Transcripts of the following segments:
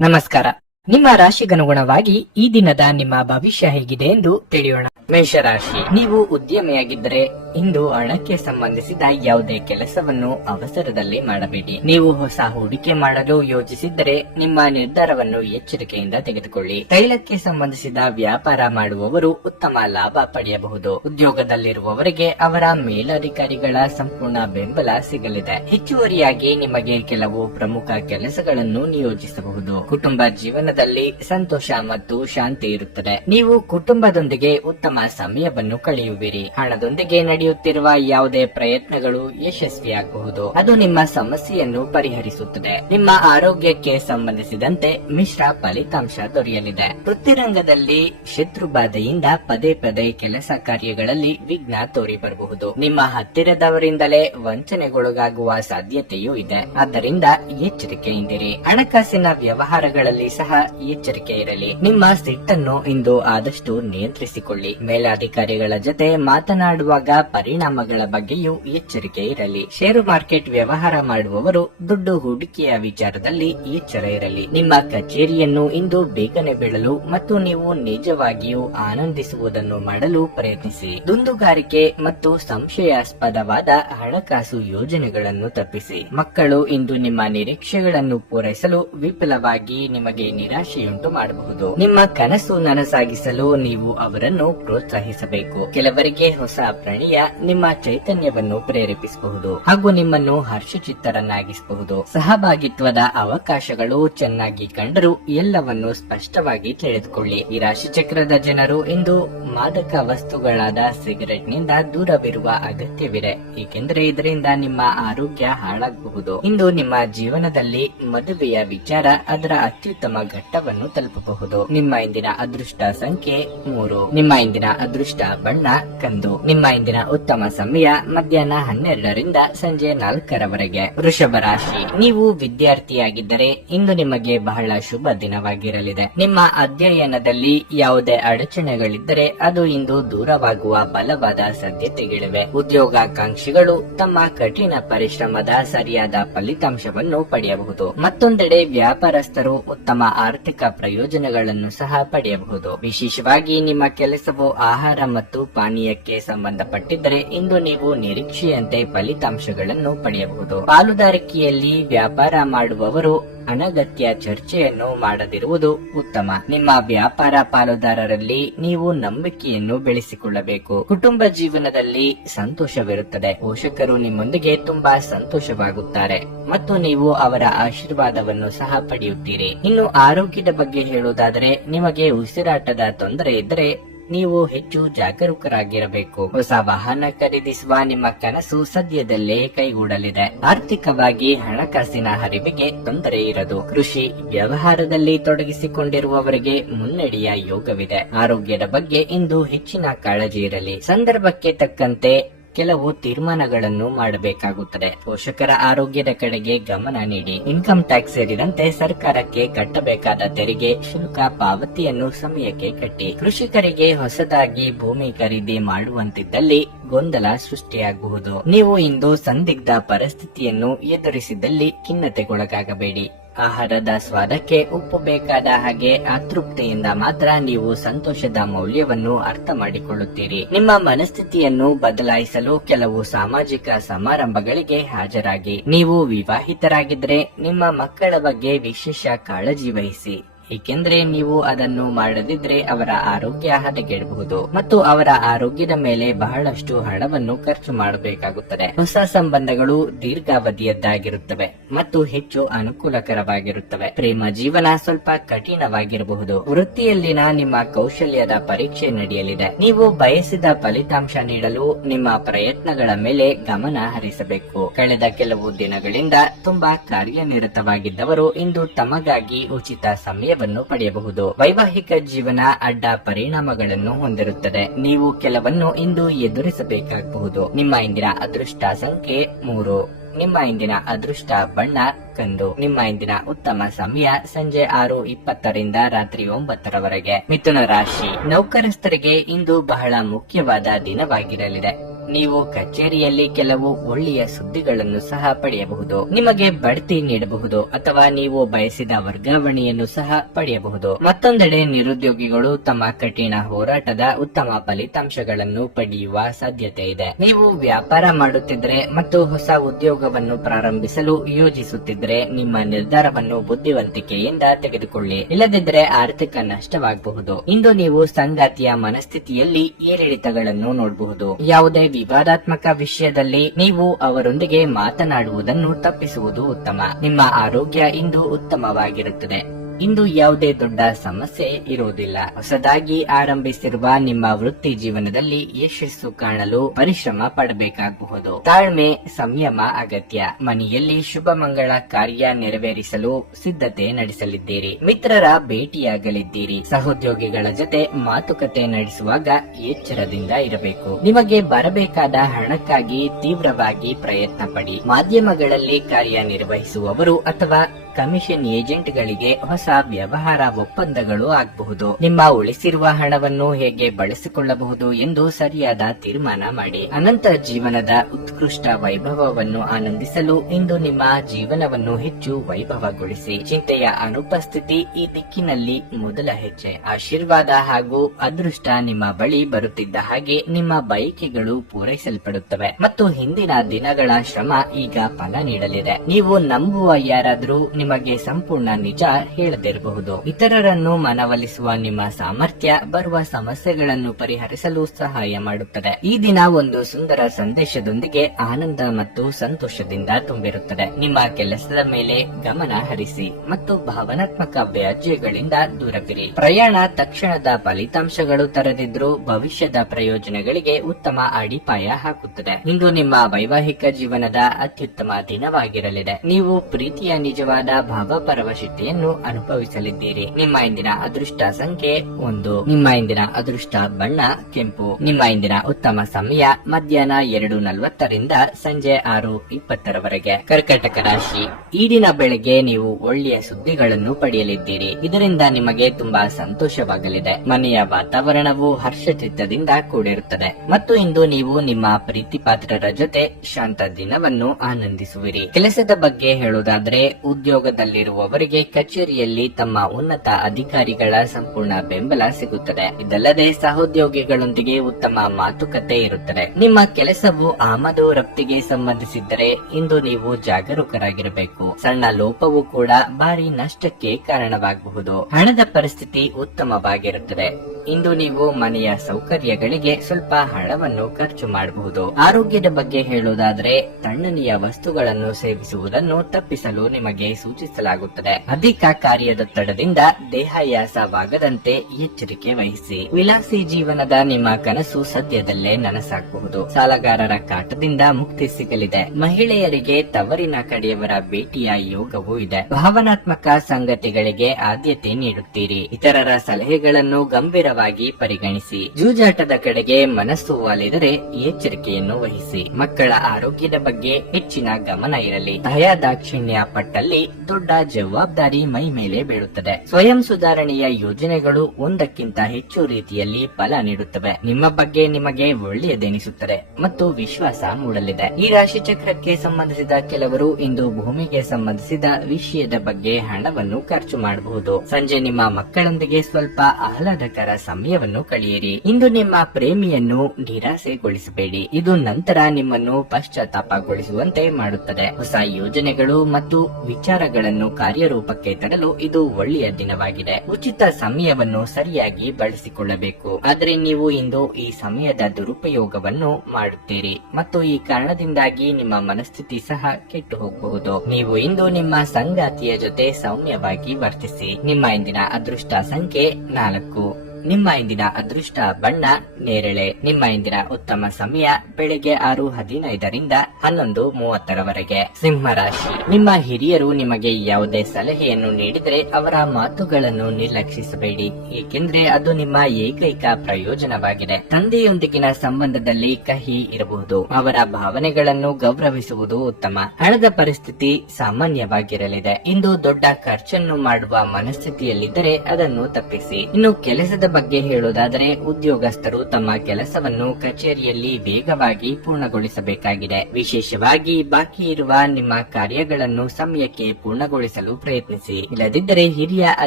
ನಮಸ್ಕಾರ. ನಿಮ್ಮ ರಾಶಿಗನುಗುಣವಾಗಿ ಈ ದಿನದ ನಿಮ್ಮ ಭವಿಷ್ಯ ಹೇಗಿದೆ ಎಂದು ತಿಳಿಯೋಣ. ಮೇಷರಾಶಿ, ನೀವು ಉದ್ಯಮಿಯಾಗಿದ್ದರೆ ಇಂದು ಹಣಕ್ಕೆ ಸಂಬಂಧಿಸಿದ ಯಾವುದೇ ಕೆಲಸವನ್ನು ಅವಸರದಲ್ಲಿ ಮಾಡಬೇಡಿ. ನೀವು ಹೊಸ ಹೂಡಿಕೆ ಮಾಡಲು ಯೋಜಿಸಿದ್ದರೆ ನಿಮ್ಮ ನಿರ್ಧಾರವನ್ನು ಎಚ್ಚರಿಕೆಯಿಂದ ತೆಗೆದುಕೊಳ್ಳಿ. ತೈಲಕ್ಕೆ ಸಂಬಂಧಿಸಿದ ವ್ಯಾಪಾರ ಮಾಡುವವರು ಉತ್ತಮ ಲಾಭ ಪಡೆಯಬಹುದು. ಉದ್ಯೋಗದಲ್ಲಿರುವವರಿಗೆ ಅವರ ಮೇಲಧಿಕಾರಿಗಳ ಸಂಪೂರ್ಣ ಬೆಂಬಲ ಸಿಗಲಿದೆ. ಹೆಚ್ಚುವರಿಯಾಗಿ ನಿಮಗೆ ಕೆಲವು ಪ್ರಮುಖ ಕೆಲಸಗಳನ್ನು ನಿಯೋಜಿಸಬಹುದು. ಕುಟುಂಬ ಜೀವನದಲ್ಲಿ ಸಂತೋಷ ಮತ್ತು ಶಾಂತಿ ಇರುತ್ತದೆ. ನೀವು ಕುಟುಂಬದೊಂದಿಗೆ ಉತ್ತಮ ಸಮಯವನ್ನು ಕಳೆಯುವಿರಿ. ಹಣದೊಂದಿಗೆ ನಡೆಯುತ್ತಿರುವ ಯಾವುದೇ ಪ್ರಯತ್ನಗಳು ಯಶಸ್ವಿಯಾಗಬಹುದು. ಅದು ನಿಮ್ಮ ಸಮಸ್ಯೆಯನ್ನು ಪರಿಹರಿಸುತ್ತದೆ. ನಿಮ್ಮ ಆರೋಗ್ಯಕ್ಕೆ ಸಂಬಂಧಿಸಿದಂತೆ ಮಿಶ್ರ ಫಲಿತಾಂಶ ದೊರೆಯಲಿದೆ. ವೃತ್ತಿರಂಗದಲ್ಲಿ ಶತ್ರು ಬಾಧೆಯಿಂದ ಪದೇ ಪದೇ ಕೆಲಸ ಕಾರ್ಯಗಳಲ್ಲಿ ವಿಘ್ನ ತೋರಿ ಬರಬಹುದು. ನಿಮ್ಮ ಹತ್ತಿರದವರಿಂದಲೇ ವಂಚನೆಗೊಳಗಾಗುವ ಸಾಧ್ಯತೆಯೂ ಇದೆ. ಆದ್ದರಿಂದ ಎಚ್ಚರಿಕೆಯಿಂದಿರಿ. ಹಣಕಾಸಿನ ವ್ಯವಹಾರಗಳಲ್ಲಿ ಸಹ ಎಚ್ಚರಿಕೆ ಇರಲಿ. ನಿಮ್ಮ ಸಿಟ್ಟನ್ನು ಇಂದು ಆದಷ್ಟು ನಿಯಂತ್ರಿಸಿಕೊಳ್ಳಿ. ಮೇಲಾಧಿಕಾರಿಗಳ ಜೊತೆ ಮಾತನಾಡುವಾಗ ಪರಿಣಾಮಗಳ ಬಗ್ಗೆಯೂ ಎಚ್ಚರಿಕೆ ಇರಲಿ. ಷೇರು ಮಾರ್ಕೆಟ್ ವ್ಯವಹಾರ ಮಾಡುವವರು ದುಡ್ಡು ಹೂಡಿಕೆಯ ವಿಚಾರದಲ್ಲಿ ಎಚ್ಚರ ಇರಲಿ. ನಿಮ್ಮ ಕಚೇರಿಯನ್ನು ಇಂದು ಬೇಗನೆ ಬಿಡಲು ಮತ್ತು ನೀವು ನಿಜವಾಗಿಯೂ ಆನಂದಿಸುವುದನ್ನು ಮಾಡಲು ಪ್ರಯತ್ನಿಸಿ. ದುಂದುಗಾರಿಕೆ ಮತ್ತು ಸಂಶಯಾಸ್ಪದವಾದ ಹಣಕಾಸು ಯೋಜನೆಗಳನ್ನು ತಪ್ಪಿಸಿ. ಮಕ್ಕಳು ಇಂದು ನಿಮ್ಮ ನಿರೀಕ್ಷೆಗಳನ್ನು ಪೂರೈಸಲು ವಿಫಲವಾಗಿ ನಿಮಗೆ ನಿರಾಶೆಯುಂಟು ಮಾಡಬಹುದು. ನಿಮ್ಮ ಕನಸು ನನಸಾಗಿಸಲು ನೀವು ಅವರನ್ನು ಪ್ರೋತ್ಸಾಹಿಸಬೇಕು. ಕೆಲವರಿಗೆ ಹೊಸ ಪ್ರಣಯ ನಿಮ್ಮ ಚೈತನ್ಯವನ್ನು ಪ್ರೇರೇಪಿಸಬಹುದು ಹಾಗೂ ನಿಮ್ಮನ್ನು ಹರ್ಷಚಿತ್ತರನ್ನಾಗಿಸಬಹುದು. ಸಹಭಾಗಿತ್ವದ ಅವಕಾಶಗಳು ಚೆನ್ನಾಗಿ ಕಂಡರೂ ಎಲ್ಲವನ್ನು ಸ್ಪಷ್ಟವಾಗಿ ತಿಳಿದುಕೊಳ್ಳಿ. ಈ ರಾಶಿ ಚಕ್ರದ ಜನರು ಇಂದು ಮಾದಕ ವಸ್ತುಗಳಾದ ಸಿಗರೆಟ್ ನಿಂದ ದೂರವಿರುವ ಅಗತ್ಯವಿದೆ, ಏಕೆಂದರೆ ಇದರಿಂದ ನಿಮ್ಮ ಆರೋಗ್ಯ ಹಾಳಾಗಬಹುದು. ಇಂದು ನಿಮ್ಮ ಜೀವನದಲ್ಲಿ ಮದುವೆಯ ವಿಚಾರ ಅದರ ಅತ್ಯುತ್ತಮ ಘಟ್ಟವನ್ನು ತಲುಪಬಹುದು. ನಿಮ್ಮ ಇಂದಿನ ಅದೃಷ್ಟ ಸಂಖ್ಯೆ 3. ನಿಮ್ಮ ಇಂದಿನ ಅದೃಷ್ಟ ಬಣ್ಣ ಕಂದು. ನಿಮ್ಮ ಇಂದಿನ ಉತ್ತಮ ಸಮಯ ಮಧ್ಯಾಹ್ನ 12ರಿಂದ ಸಂಜೆ 4ರವರೆಗೆ. ವೃಷಭ ರಾಶಿ, ನೀವು ವಿದ್ಯಾರ್ಥಿಯಾಗಿದ್ದರೆ ಇಂದು ನಿಮಗೆ ಬಹಳ ಶುಭ ದಿನವಾಗಿರಲಿದೆ. ನಿಮ್ಮ ಅಧ್ಯಯನದಲ್ಲಿ ಯಾವುದೇ ಅಡಚಣೆಗಳಿದ್ದರೆ ಅದು ಇಂದು ದೂರವಾಗುವ ಬಲವಾದ ಸಾಧ್ಯತೆಗಳಿವೆ. ಉದ್ಯೋಗಾಕಾಂಕ್ಷಿಗಳು ತಮ್ಮ ಕಠಿಣ ಪರಿಶ್ರಮದ ಸರಿಯಾದ ಫಲಿತಾಂಶವನ್ನು ಪಡೆಯಬಹುದು. ಮತ್ತೊಂದೆಡೆ ವ್ಯಾಪಾರಸ್ಥರು ಉತ್ತಮ ಆರ್ಥಿಕ ಪ್ರಯೋಜನಗಳನ್ನು ಸಹ ಪಡೆಯಬಹುದು. ವಿಶೇಷವಾಗಿ ನಿಮ್ಮ ಕೆಲಸವು ಆಹಾರ ಮತ್ತು ಪಾನೀಯಕ್ಕೆ ಸಂಬಂಧಪಟ್ಟಿದ್ದರೆ ಇಂದು ನೀವು ನಿರೀಕ್ಷೆಯಂತೆ ಫಲಿತಾಂಶಗಳನ್ನು ಪಡೆಯಬಹುದು. ಪಾಲುದಾರಿಕೆಯಲ್ಲಿ ವ್ಯಾಪಾರ ಮಾಡುವವರು ಅನಗತ್ಯ ಚರ್ಚೆಯನ್ನು ಮಾಡದಿರುವುದು ಉತ್ತಮ. ನಿಮ್ಮ ವ್ಯಾಪಾರ ಪಾಲುದಾರರಲ್ಲಿ ನೀವು ನಂಬಿಕೆಯನ್ನು ಬೆಳೆಸಿಕೊಳ್ಳಬೇಕು. ಕುಟುಂಬ ಜೀವನದಲ್ಲಿ ಸಂತೋಷವಿರುತ್ತದೆ. ಪೋಷಕರು ನಿಮ್ಮೊಂದಿಗೆ ತುಂಬಾ ಸಂತೋಷವಾಗುತ್ತಾರೆ ಮತ್ತು ನೀವು ಅವರ ಆಶೀರ್ವಾದವನ್ನು ಸಹ ಪಡೆಯುತ್ತೀರಿ. ಇನ್ನು ಆರೋಗ್ಯದ ಬಗ್ಗೆ ಹೇಳುವುದಾದರೆ ನಿಮಗೆ ಉಸಿರಾಟದ ತೊಂದರೆ ಇದ್ದರೆ ನೀವು ಹೆಚ್ಚು ಜಾಗರೂಕರಾಗಿರಬೇಕು. ಹೊಸ ವಾಹನ ಖರೀದಿಸುವ ನಿಮ್ಮ ಕನಸು ಸದ್ಯದಲ್ಲೇ ಕೈಗೂಡಲಿದೆ. ಆರ್ಥಿಕವಾಗಿ ಹಣಕಾಸಿನ ಹರಿವಿಗೆ ತೊಂದರೆ ಇರದು. ಕೃಷಿ ವ್ಯವಹಾರದಲ್ಲಿ ತೊಡಗಿಸಿಕೊಂಡಿರುವವರಿಗೆ ಮುನ್ನಡೆಯ ಯೋಗವಿದೆ. ಆರೋಗ್ಯದ ಬಗ್ಗೆ ಇಂದು ಹೆಚ್ಚಿನ ಕಾಳಜಿ ಇರಲಿ. ಸಂದರ್ಭಕ್ಕೆ ತಕ್ಕಂತೆ ಕೆಲವು ತೀರ್ಮಾನಗಳನ್ನು ಮಾಡಬೇಕಾಗುತ್ತದೆ. ಪೋಷಕರ ಆರೋಗ್ಯದ ಕಡೆಗೆ ಗಮನ ನೀಡಿ. ಇನ್ಕಮ್ ಟ್ಯಾಕ್ಸ್ ಸೇರಿದಂತೆ ಸರ್ಕಾರಕ್ಕೆ ಕಟ್ಟಬೇಕಾದ ತೆರಿಗೆ ಶುಲ್ಕ ಪಾವತಿಯನ್ನು ಸಮಯಕ್ಕೆ ಕಟ್ಟಿ. ಕೃಷಿಕರಿಗೆ ಹೊಸದಾಗಿ ಭೂಮಿ ಖರೀದಿ ಮಾಡುವಂತಿದ್ದಲ್ಲಿ ಗೊಂದಲ ಸೃಷ್ಟಿಯಾಗಬಹುದು. ನೀವು ಇಂದು ಸಂದಿಗ್ಧ ಪರಿಸ್ಥಿತಿಯನ್ನು ಎದುರಿಸಿದಲ್ಲಿ ಖಿನ್ನತೆಗೊಳಗಾಗಬೇಡಿ. ಆಹಾರದ ಸ್ವಾದಕ್ಕೆ ಉಪ್ಪು ಬೇಕಾದ ಹಾಗೆ ಅತೃಪ್ತಿಯಿಂದ ಮಾತ್ರ ನೀವು ಸಂತೋಷದ ಮೌಲ್ಯವನ್ನು ಅರ್ಥ ಮಾಡಿಕೊಳ್ಳುತ್ತೀರಿ. ನಿಮ್ಮ ಮನಸ್ಥಿತಿಯನ್ನು ಬದಲಾಯಿಸಲು ಕೆಲವು ಸಾಮಾಜಿಕ ಸಮಾರಂಭಗಳಿಗೆ ಹಾಜರಾಗಿ. ನೀವು ವಿವಾಹಿತರಾಗಿದ್ರೆ ನಿಮ್ಮ ಮಕ್ಕಳ ಬಗ್ಗೆ ವಿಶೇಷ ಕಾಳಜಿ ವಹಿಸಿ, ಏಕೆಂದ್ರೆ ನೀವು ಅದನ್ನು ಮಾಡದಿದ್ರೆ ಅವರ ಆರೋಗ್ಯ ಹದಗೆಡಬಹುದು ಮತ್ತು ಅವರ ಆರೋಗ್ಯದ ಮೇಲೆ ಬಹಳಷ್ಟು ಹಣವನ್ನು ಖರ್ಚು ಮಾಡಬೇಕಾಗುತ್ತದೆ. ಹೊಸ ಸಂಬಂಧಗಳು ದೀರ್ಘಾವಧಿಯದ್ದಾಗಿರುತ್ತವೆ ಮತ್ತು ಹೆಚ್ಚು ಅನುಕೂಲಕರವಾಗಿರುತ್ತವೆ. ಪ್ರೇಮ ಜೀವನ ಸ್ವಲ್ಪ ಕಠಿಣವಾಗಿರಬಹುದು. ವೃತ್ತಿಯಲ್ಲಿನ ನಿಮ್ಮ ಕೌಶಲ್ಯದ ಪರೀಕ್ಷೆ ನಡೆಯಲಿದೆ. ನೀವು ಬಯಸಿದ ಫಲಿತಾಂಶ ನೀಡಲು ನಿಮ್ಮ ಪ್ರಯತ್ನಗಳ ಮೇಲೆ ಗಮನ ಹರಿಸಬೇಕು. ಕಳೆದ ಕೆಲವು ದಿನಗಳಿಂದ ತುಂಬಾ ಕಾರ್ಯನಿರತವಾಗಿದ್ದವರು ಇಂದು ತಮಗಾಗಿ ಉಚಿತ ಸಮಯ ಪಡೆಯಬಹುದು. ವೈವಾಹಿಕ ಜೀವನ ಅಡ್ಡ ಪರಿಣಾಮಗಳನ್ನು ಹೊಂದಿರುತ್ತದೆ. ನೀವು ಕೆಲವನ್ನು ಇಂದು ಎದುರಿಸಬೇಕಾಗಬಹುದು. ನಿಮ್ಮ ಇಂದಿನ ಅದೃಷ್ಟ ಸಂಖ್ಯೆ 3. ನಿಮ್ಮ ಇಂದಿನ ಅದೃಷ್ಟ ಬಣ್ಣ ಕಂದು. ನಿಮ್ಮ ಇಂದಿನ ಉತ್ತಮ ಸಮಯ ಸಂಜೆ 6:20ರಿಂದ ರಾತ್ರಿ 9ರವರೆಗೆ. ಮಿಥುನ ರಾಶಿ, ನೌಕರಸ್ಥರಿಗೆ ಇಂದು ಬಹಳ ಮುಖ್ಯವಾದ ದಿನವಾಗಿರಲಿದೆ. ನೀವು ಕಚೇರಿಯಲ್ಲಿ ಕೆಲವು ಒಳ್ಳೆಯ ಸುದ್ದಿಗಳನ್ನು ಸಹ ಪಡೆಯಬಹುದು. ನಿಮಗೆ ಬಡ್ತಿ ನೀಡಬಹುದು ಅಥವಾ ನೀವು ಬಯಸಿದ ವರ್ಗಾವಣೆಯನ್ನು ಸಹ ಪಡೆಯಬಹುದು. ಮತ್ತೊಂದೆಡೆ ನಿರುದ್ಯೋಗಿಗಳು ತಮ್ಮ ಕಠಿಣ ಹೋರಾಟದ ಉತ್ತಮ ಫಲಿತಾಂಶಗಳನ್ನು ಪಡೆಯುವ ಸಾಧ್ಯತೆ ಇದೆ. ನೀವು ವ್ಯಾಪಾರ ಮಾಡುತ್ತಿದ್ದರೆ ಮತ್ತು ಹೊಸ ಉದ್ಯೋಗವನ್ನು ಪ್ರಾರಂಭಿಸಲು ಯೋಜಿಸುತ್ತಿದ್ದರೆ ನಿಮ್ಮ ನಿರ್ಧಾರವನ್ನು ಬುದ್ಧಿವಂತಿಕೆಯಿಂದ ತೆಗೆದುಕೊಳ್ಳಿ. ಇಲ್ಲದಿದ್ದರೆ ಆರ್ಥಿಕ ನಷ್ಟವಾಗಬಹುದು. ಇಂದು ನೀವು ಸಂಗಾತಿಯ ಮನಸ್ಥಿತಿಯಲ್ಲಿ ಏರಿಳಿತಗಳನ್ನು ನೋಡಬಹುದು. ಯಾವುದೇ ವಿವಾದಾತ್ಮಕ ವಿಷಯದಲ್ಲಿ ನೀವು ಅವರೊಂದಿಗೆ ಮಾತನಾಡುವುದನ್ನು ತಪ್ಪಿಸುವುದು ಉತ್ತಮ. ನಿಮ್ಮ ಆರೋಗ್ಯ ಇಂದು ಉತ್ತಮವಾಗಿರುತ್ತದೆ. ಇಂದು ಯಾವುದೇ ದೊಡ್ಡ ಸಮಸ್ಯೆ ಇರುವುದಿಲ್ಲ. ಹೊಸದಾಗಿ ಆರಂಭಿಸಿರುವ ನಿಮ್ಮ ವೃತ್ತಿ ಜೀವನದಲ್ಲಿ ಯಶಸ್ಸು ಕಾಣಲು ಪರಿಶ್ರಮ ಪಡಬೇಕಾಗಬಹುದು. ತಾಳ್ಮೆ, ಸಂಯಮ ಅಗತ್ಯ. ಮನೆಯಲ್ಲಿ ಶುಭ ಮಂಗಳ ಕಾರ್ಯ ನೆರವೇರಿಸಲು ಸಿದ್ಧತೆ ನಡೆಸಲಿದ್ದೀರಿ. ಮಿತ್ರರ ಭೇಟಿಯಾಗಲಿದ್ದೀರಿ. ಸಹೋದ್ಯೋಗಿಗಳ ಜೊತೆ ಮಾತುಕತೆ ನಡೆಸುವಾಗ ಎಚ್ಚರದಿಂದ ಇರಬೇಕು. ನಿಮಗೆ ಬರಬೇಕಾದ ಹಣಕ್ಕಾಗಿ ತೀವ್ರವಾಗಿ ಪ್ರಯತ್ನ ಪಡಿ. ಮಾಧ್ಯಮಗಳಲ್ಲಿ ಕಾರ್ಯನಿರ್ವಹಿಸುವವರು ಅಥವಾ ಕಮಿಷನ್ ಏಜೆಂಟ್ಗಳಿಗೆ ಹೊಸ ವ್ಯವಹಾರ ಒಪ್ಪಂದಗಳು ಆಗಬಹುದು. ನಿಮ್ಮ ಉಳಿಸಿರುವ ಹಣವನ್ನು ಹೇಗೆ ಬಳಸಿಕೊಳ್ಳಬಹುದು ಎಂದು ಸರಿಯಾದ ತೀರ್ಮಾನ ಮಾಡಿ. ಅನಂತರ ಜೀವನದ ಉತ್ಕೃಷ್ಟ ವೈಭವವನ್ನು ಆನಂದಿಸಲು ಇಂದು ನಿಮ್ಮ ಜೀವನವನ್ನು ಹೆಚ್ಚು ವೈಭವಗೊಳಿಸಿ. ಚಿಂತೆಯ ಅನುಪಸ್ಥಿತಿ ಈ ದಿಕ್ಕಿನಲ್ಲಿ ಮೊದಲ ಹೆಜ್ಜೆ. ಆಶೀರ್ವಾದ ಹಾಗೂ ಅದೃಷ್ಟ ನಿಮ್ಮ ಬಳಿ ಬರುತ್ತಿದ್ದ ಹಾಗೆ ನಿಮ್ಮ ಬಯಕೆಗಳು ಪೂರೈಸಲ್ಪಡುತ್ತವೆ ಮತ್ತು ಹಿಂದಿನ ದಿನಗಳ ಶ್ರಮ ಈಗ ಫಲ ನೀಡಲಿದೆ. ನೀವು ನಂಬುವ ಯಾರಾದರೂ ನಿಮಗೆ ಸಂಪೂರ್ಣ ನಿಜ ಹೇಳದಿರಬಹುದು. ಇತರರನ್ನು ಮನವೊಲಿಸುವ ನಿಮ್ಮ ಸಾಮರ್ಥ್ಯ ಬರುವ ಸಮಸ್ಯೆಗಳನ್ನು ಪರಿಹರಿಸಲು ಸಹಾಯ ಮಾಡುತ್ತದೆ. ಈ ದಿನ ಒಂದು ಸುಂದರ ಸಂದೇಶದೊಂದಿಗೆ ಆನಂದ ಮತ್ತು ಸಂತೋಷದಿಂದ ತುಂಬಿರುತ್ತದೆ. ನಿಮ್ಮ ಕೆಲಸದ ಮೇಲೆ ಗಮನ ಹರಿಸಿ ಮತ್ತು ಭಾವನಾತ್ಮಕ ವ್ಯಾಜ್ಯಗಳಿಂದ ದೂರವಿರಿ. ಪ್ರಯಾಣ ತಕ್ಷಣದ ಫಲಿತಾಂಶಗಳು ತರದಿದ್ರೂ ಭವಿಷ್ಯದ ಪ್ರಯೋಜನಗಳಿಗೆ ಉತ್ತಮ ಅಡಿಪಾಯ ಹಾಕುತ್ತದೆ. ಇಂದು ನಿಮ್ಮ ವೈವಾಹಿಕ ಜೀವನದ ಅತ್ಯುತ್ತಮ ದಿನವಾಗಿರಲಿದೆ. ನೀವು ಪ್ರೀತಿಯ ನಿಜವಾದ ಭಾವಪರವಶತೆಯನ್ನು ಅನುಭವಿಸಲಿದ್ದೀರಿ. ನಿಮ್ಮ ಇಂದಿನ ಅದೃಷ್ಟ ಸಂಖ್ಯೆ 1. ನಿಮ್ಮ ಇಂದಿನ ಅದೃಷ್ಟ ಬಣ್ಣ ಕೆಂಪು. ನಿಮ್ಮ ಇಂದಿನ ಉತ್ತಮ ಸಮಯ ಮಧ್ಯಾಹ್ನ 2:40 ರಿಂದ ಸಂಜೆ 6:20 ಕರ್ಕಾಟಕ ರಾಶಿ. ಈ ದಿನ ಬೆಳಗ್ಗೆ ನೀವು ಒಳ್ಳೆಯ ಸುದ್ದಿಗಳನ್ನು ಪಡೆಯಲಿದ್ದೀರಿ. ಇದರಿಂದ ನಿಮಗೆ ತುಂಬಾ ಸಂತೋಷವಾಗಲಿದೆ. ಮನೆಯ ವಾತಾವರಣವು ಹರ್ಷಚಿತ್ತದಿಂದ ಕೂಡಿರುತ್ತದೆ ಮತ್ತು ಇಂದು ನೀವು ನಿಮ್ಮ ಪ್ರೀತಿ ಪಾತ್ರರ ಜೊತೆ ಶಾಂತ ದಿನವನ್ನು ಆನಂದಿಸುವಿರಿ. ಕೆಲಸದ ಬಗ್ಗೆ ಹೇಳುವುದಾದ್ರೆ ಉದ್ಯೋಗದಲ್ಲಿರುವವರಿಗೆ ಕಚೇರಿಯಲ್ಲಿ ತಮ್ಮ ಉನ್ನತ ಅಧಿಕಾರಿಗಳ ಸಂಪೂರ್ಣ ಬೆಂಬಲ ಸಿಗುತ್ತದೆ. ಇದಲ್ಲದೆ ಸಹೋದ್ಯೋಗಿಗಳೊಂದಿಗೆ ಉತ್ತಮ ಮಾತುಕತೆ ಇರುತ್ತದೆ. ನಿಮ್ಮ ಕೆಲಸವು ಆಮದು ರಫ್ತಿಗೆ ಸಂಬಂಧಿಸಿದ್ದರೆ ಇಂದು ನೀವು ಜಾಗರೂಕರಾಗಿರಬೇಕು. ಸಣ್ಣ ಲೋಪವು ಕೂಡ ಭಾರಿ ನಷ್ಟಕ್ಕೆ ಕಾರಣವಾಗಬಹುದು. ಹಣದ ಪರಿಸ್ಥಿತಿ ಉತ್ತಮವಾಗಿರುತ್ತದೆ. ಇಂದು ನೀವು ಮನೆಯ ಸೌಕರ್ಯಗಳಿಗೆ ಸ್ವಲ್ಪ ಹಣವನ್ನು ಖರ್ಚು ಮಾಡಬಹುದು. ಆರೋಗ್ಯದ ಬಗ್ಗೆ ಹೇಳುವುದಾದ್ರೆ ತಣ್ಣನೆಯ ವಸ್ತುಗಳನ್ನು ಸೇವಿಸುವುದನ್ನು ತಪ್ಪಿಸಲು ನಿಮಗೆ ಸೂಚಿಸಲಾಗುತ್ತದೆ. ಅಧಿಕ ಕಾರ್ಯದೊತ್ತಡದಿಂದ ದೇಹಾಯಾಸವಾಗದಂತೆ ಎಚ್ಚರಿಕೆ ವಹಿಸಿ. ವಿಲಾಸಿ ಜೀವನದ ನಿಮ್ಮ ಕನಸು ಸದ್ಯದಲ್ಲೇ ನನಸಾಗಬಹುದು. ಸಾಲಗಾರರ ಕಾಟದಿಂದ ಮುಕ್ತಿ ಸಿಗಲಿದೆ. ಮಹಿಳೆಯರಿಗೆ ತವರಿನ ಕಡೆಯವರ ಭೇಟಿಯ ಯೋಗವೂ ಇದೆ. ಭಾವನಾತ್ಮಕ ಸಂಗತಿಗಳಿಗೆ ಆದ್ಯತೆ ನೀಡುತ್ತೀರಿ. ಇತರರ ಸಲಹೆಗಳನ್ನು ಗಂಭೀರವಾಗಿ ಪರಿಗಣಿಸಿ. ಜೂಜಾಟದ ಕಡೆಗೆ ಮನಸ್ಸು ವಾಲಿದರೆ ಎಚ್ಚರಿಕೆಯನ್ನು ವಹಿಸಿ. ಮಕ್ಕಳ ಆರೋಗ್ಯದ ಬಗ್ಗೆ ಹೆಚ್ಚಿನ ಗಮನ ಇರಲಿ. ದಯಾದಾಕ್ಷಿಣ್ಯ ಪಟ್ಟಲ್ಲಿ ದೊಡ್ಡ ಜವಾಬ್ದಾರಿ ಮೈ ಮೇಲೆ ಬೀಳುತ್ತದೆ. ಸ್ವಯಂ ಸುಧಾರಣೆಯ ಯೋಜನೆಗಳು ಒಂದಕ್ಕಿಂತ ಹೆಚ್ಚು ರೀತಿಯಲ್ಲಿ ಫಲ ನೀಡುತ್ತವೆ. ನಿಮ್ಮ ಬಗ್ಗೆ ನಿಮಗೆ ಒಳ್ಳೆಯದೆನಿಸುತ್ತದೆ ಮತ್ತು ವಿಶ್ವಾಸ ಮೂಡಲಿದೆ. ಈ ರಾಶಿ ಚಕ್ರಕ್ಕೆ ಸಂಬಂಧಿಸಿದ ಕೆಲವರು ಇಂದು ಭೂಮಿಗೆ ಸಂಬಂಧಿಸಿದ ವಿಷಯದ ಬಗ್ಗೆ ಹಣವನ್ನು ಖರ್ಚು ಮಾಡಬಹುದು. ಸಂಜೆ ನಿಮ್ಮ ಮಕ್ಕಳೊಂದಿಗೆ ಸ್ವಲ್ಪ ಆಹ್ಲಾದಕರ ಸಮಯವನ್ನು ಕಳೆಯಿರಿ. ಇಂದು ನಿಮ್ಮ ಪ್ರೇಮಿಯನ್ನು ನಿರಾಸೆಗೊಳಿಸಬೇಡಿ. ಇದು ನಂತರ ನಿಮ್ಮನ್ನು ಪಶ್ಚಾತ್ತಾಪಗೊಳಿಸುವಂತೆ ಮಾಡುತ್ತದೆ. ಹೊಸ ಯೋಜನೆಗಳು ಮತ್ತು ವಿಚಾರಗಳನ್ನು ಕಾರ್ಯರೂಪಕ್ಕೆ ತರಲು ಇದು ಒಳ್ಳೆಯ ದಿನವಾಗಿದೆ. ಉಚಿತ ಸಮಯವನ್ನು ಸರಿಯಾಗಿ ಬಳಸಿಕೊಳ್ಳಬೇಕು. ಆದರೆ ನೀವು ಇಂದು ಈ ಸಮಯದ ದುರುಪಯೋಗವನ್ನು ಮಾಡುತ್ತೀರಿ ಮತ್ತು ಈ ಕಾರಣದಿಂದಾಗಿ ನಿಮ್ಮ ಮನಸ್ಥಿತಿ ಸಹ ಕೆಟ್ಟು ಹೋಗಬಹುದು. ನೀವು ಇಂದು ನಿಮ್ಮ ಸಂಗಾತಿಯ ಜೊತೆ ಸೌಮ್ಯವಾಗಿ ವರ್ತಿಸಿ. ನಿಮ್ಮ ಇಂದಿನ ಅದೃಷ್ಟ ಸಂಖ್ಯೆ 4. ನಿಮ್ಮ ಇಂದಿನ ಅದೃಷ್ಟ ಬಣ್ಣ ನೇರಳೆ. ನಿಮ್ಮ ಇಂದಿನ ಉತ್ತಮ ಸಮಯ ಬೆಳಗ್ಗೆ 6:15 ರಿಂದ 11:30 ಸಿಂಹ ರಾಶಿ. ನಿಮ್ಮ ಹಿರಿಯರು ನಿಮಗೆ ಯಾವುದೇ ಸಲಹೆಯನ್ನು ನೀಡಿದರೆ ಅವರ ಮಾತುಗಳನ್ನು ನಿರ್ಲಕ್ಷಿಸಬೇಡಿ, ಏಕೆಂದ್ರೆ ಅದು ನಿಮ್ಮ ಏಕೈಕ ಪ್ರಯೋಜನವಾಗಿದೆ. ತಂದೆಯೊಂದಿಗಿನ ಸಂಬಂಧದಲ್ಲಿ ಕಹಿ ಇರಬಹುದು. ಅವರ ಭಾವನೆಗಳನ್ನು ಗೌರವಿಸುವುದು ಉತ್ತಮ. ಹಣದ ಪರಿಸ್ಥಿತಿ ಸಾಮಾನ್ಯವಾಗಿರಲಿದೆ. ಇಂದು ದೊಡ್ಡ ಖರ್ಚನ್ನು ಮಾಡುವ ಮನಸ್ಥಿತಿಯಲ್ಲಿದ್ದರೆ ಅದನ್ನು ತಪ್ಪಿಸಿ. ಇನ್ನು ಕೆಲಸದ ಬಗ್ಗೆ ಹೇಳುವುದಾದರೆ ಉದ್ಯೋಗಸ್ಥರು ತಮ್ಮ ಕೆಲಸವನ್ನು ಕಚೇರಿಯಲ್ಲಿ ವೇಗವಾಗಿ ಪೂರ್ಣಗೊಳಿಸಬೇಕಾಗಿದೆ. ವಿಶೇಷವಾಗಿ ಬಾಕಿ ಇರುವ ನಿಮ್ಮ ಕಾರ್ಯಗಳನ್ನು ಸಮಯಕ್ಕೆ ಪೂರ್ಣಗೊಳಿಸಲು ಪ್ರಯತ್ನಿಸಿ. ಇಲ್ಲದಿದ್ದರೆ ಹಿರಿಯ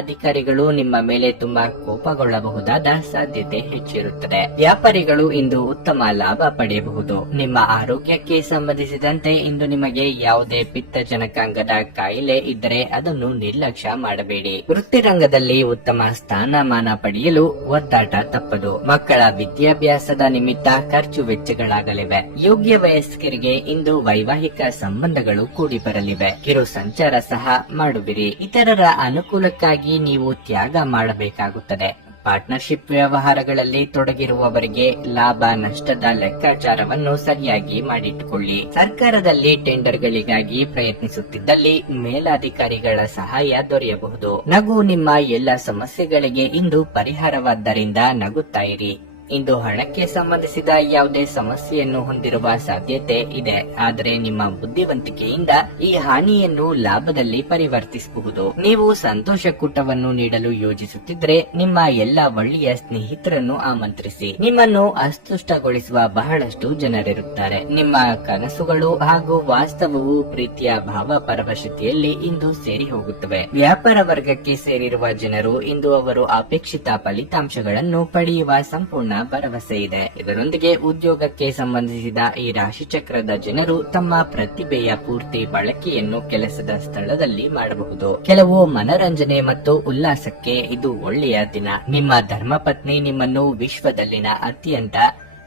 ಅಧಿಕಾರಿಗಳು ನಿಮ್ಮ ಮೇಲೆ ತುಂಬಾ ಕೋಪಗೊಳ್ಳಬಹುದಾದ ಸಾಧ್ಯತೆ ಹೆಚ್ಚಿರುತ್ತದೆ. ವ್ಯಾಪಾರಿಗಳು ಇಂದು ಉತ್ತಮ ಲಾಭ ಪಡೆಯಬಹುದು. ನಿಮ್ಮ ಆರೋಗ್ಯಕ್ಕೆ ಸಂಬಂಧಿಸಿದಂತೆ ಇಂದು ನಿಮಗೆ ಯಾವುದೇ ಪಿತ್ತಜನಕಾಂಗದ ಕಾಯಿಲೆ ಇದ್ದರೆ ಅದನ್ನು ನಿರ್ಲಕ್ಷ್ಯ ಮಾಡಬೇಡಿ. ವೃತ್ತಿರಂಗದಲ್ಲಿ ಉತ್ತಮ ಸ್ಥಾನಮಾನ ಪಡೆಯಲು ಒತ್ತಡ ತಪ್ಪದು. ಮಕ್ಕಳ ವಿದ್ಯಾಭ್ಯಾಸದ ನಿಮಿತ್ತ ಖರ್ಚು ವೆಚ್ಚಗಳಾಗಲಿವೆ. ಯೋಗ್ಯ ವಯಸ್ಕರಿಗೆ ಇಂದು ವೈವಾಹಿಕ ಸಂಬಂಧಗಳು ಕೂಡಿ ಬರಲಿವೆ. ಕಿರು ಸಂಚಾರ ಸಹ ಮಾಡುವಿರಿ. ಇತರರ ಅನುಕೂಲಕ್ಕಾಗಿ ನೀವು ತ್ಯಾಗ ಮಾಡಬೇಕಾಗುತ್ತದೆ. ಪಾರ್ಟ್ನರ್ಶಿಪ್ ವ್ಯವಹಾರಗಳಲ್ಲಿ ತೊಡಗಿರುವವರಿಗೆ ಲಾಭ ನಷ್ಟದ ಲೆಕ್ಕಾಚಾರವನ್ನು ಸರಿಯಾಗಿ ಮಾಡಿಟ್ಟುಕೊಳ್ಳಿ. ಸರ್ಕಾರದಲ್ಲಿ ಟೆಂಡರ್ಗಳಿಗಾಗಿ ಪ್ರಯತ್ನಿಸುತ್ತಿದ್ದಲ್ಲಿ ಮೇಲಾಧಿಕಾರಿಗಳ ಸಹಾಯ ದೊರೆಯಬಹುದು. ನಗು ನಿಮ್ಮ ಎಲ್ಲ ಸಮಸ್ಯೆಗಳಿಗೆ ಇಂದು ಪರಿಹಾರವಾದ್ದರಿಂದ ನಗುತ್ತಾ ಇರಿ. ಇಂದು ಹಣಕ್ಕೆ ಸಂಬಂಧಿಸಿದ ಯಾವುದೇ ಸಮಸ್ಯೆಯನ್ನು ಹೊಂದಿರುವ ಸಾಧ್ಯತೆ ಇದೆ. ಆದರೆ ನಿಮ್ಮ ಬುದ್ಧಿವಂತಿಕೆಯಿಂದ ಈ ಹಾನಿಯನ್ನು ಲಾಭದಲ್ಲಿ ಪರಿವರ್ತಿಸಬಹುದು. ನೀವು ಸಂತೋಷಕೂಟವನ್ನು ನೀಡಲು ಯೋಜಿಸುತ್ತಿದ್ರೆ ನಿಮ್ಮ ಎಲ್ಲ ಒಳ್ಳೆಯ ಸ್ನೇಹಿತರನ್ನು ಆಮಂತ್ರಿಸಿ. ನಿಮ್ಮನ್ನು ಅಸ್ತುಷ್ಟಗೊಳಿಸುವ ಬಹಳಷ್ಟು ಜನರಿರುತ್ತಾರೆ. ನಿಮ್ಮ ಕನಸುಗಳು ಹಾಗೂ ವಾಸ್ತವವು ಪ್ರೀತಿಯ ಭಾವ ಪರವಶತೆಯಲ್ಲಿ ಇಂದು ಸೇರಿ ಹೋಗುತ್ತವೆ. ವ್ಯಾಪಾರ ವರ್ಗಕ್ಕೆ ಸೇರಿರುವ ಜನರು ಇಂದು ಅವರು ಅಪೇಕ್ಷಿತ ಫಲಿತಾಂಶಗಳನ್ನು ಪಡೆಯುವ ಸಂಪೂರ್ಣ ಭರವಸೆ ಇದೆ. ಇದರೊಂದಿಗೆ ಉದ್ಯೋಗಕ್ಕೆ ಸಂಬಂಧಿಸಿದ ಈ ರಾಶಿಚಕ್ರದ ಜನರು ತಮ್ಮ ಪ್ರತಿಭೆಯ ಪೂರ್ತಿ ಬಳಕೆಯನ್ನು ಕೆಲಸದ ಸ್ಥಳದಲ್ಲಿ ಮಾಡಬಹುದು. ಕೆಲವು ಮನರಂಜನೆ ಮತ್ತು ಉಲ್ಲಾಸಕ್ಕೆ ಇದು ಒಳ್ಳೆಯ ದಿನ. ನಿಮ್ಮ ಧರ್ಮಪತ್ನಿ ನಿಮ್ಮನ್ನು ವಿಶ್ವದಲ್ಲಿನ ಅತ್ಯಂತ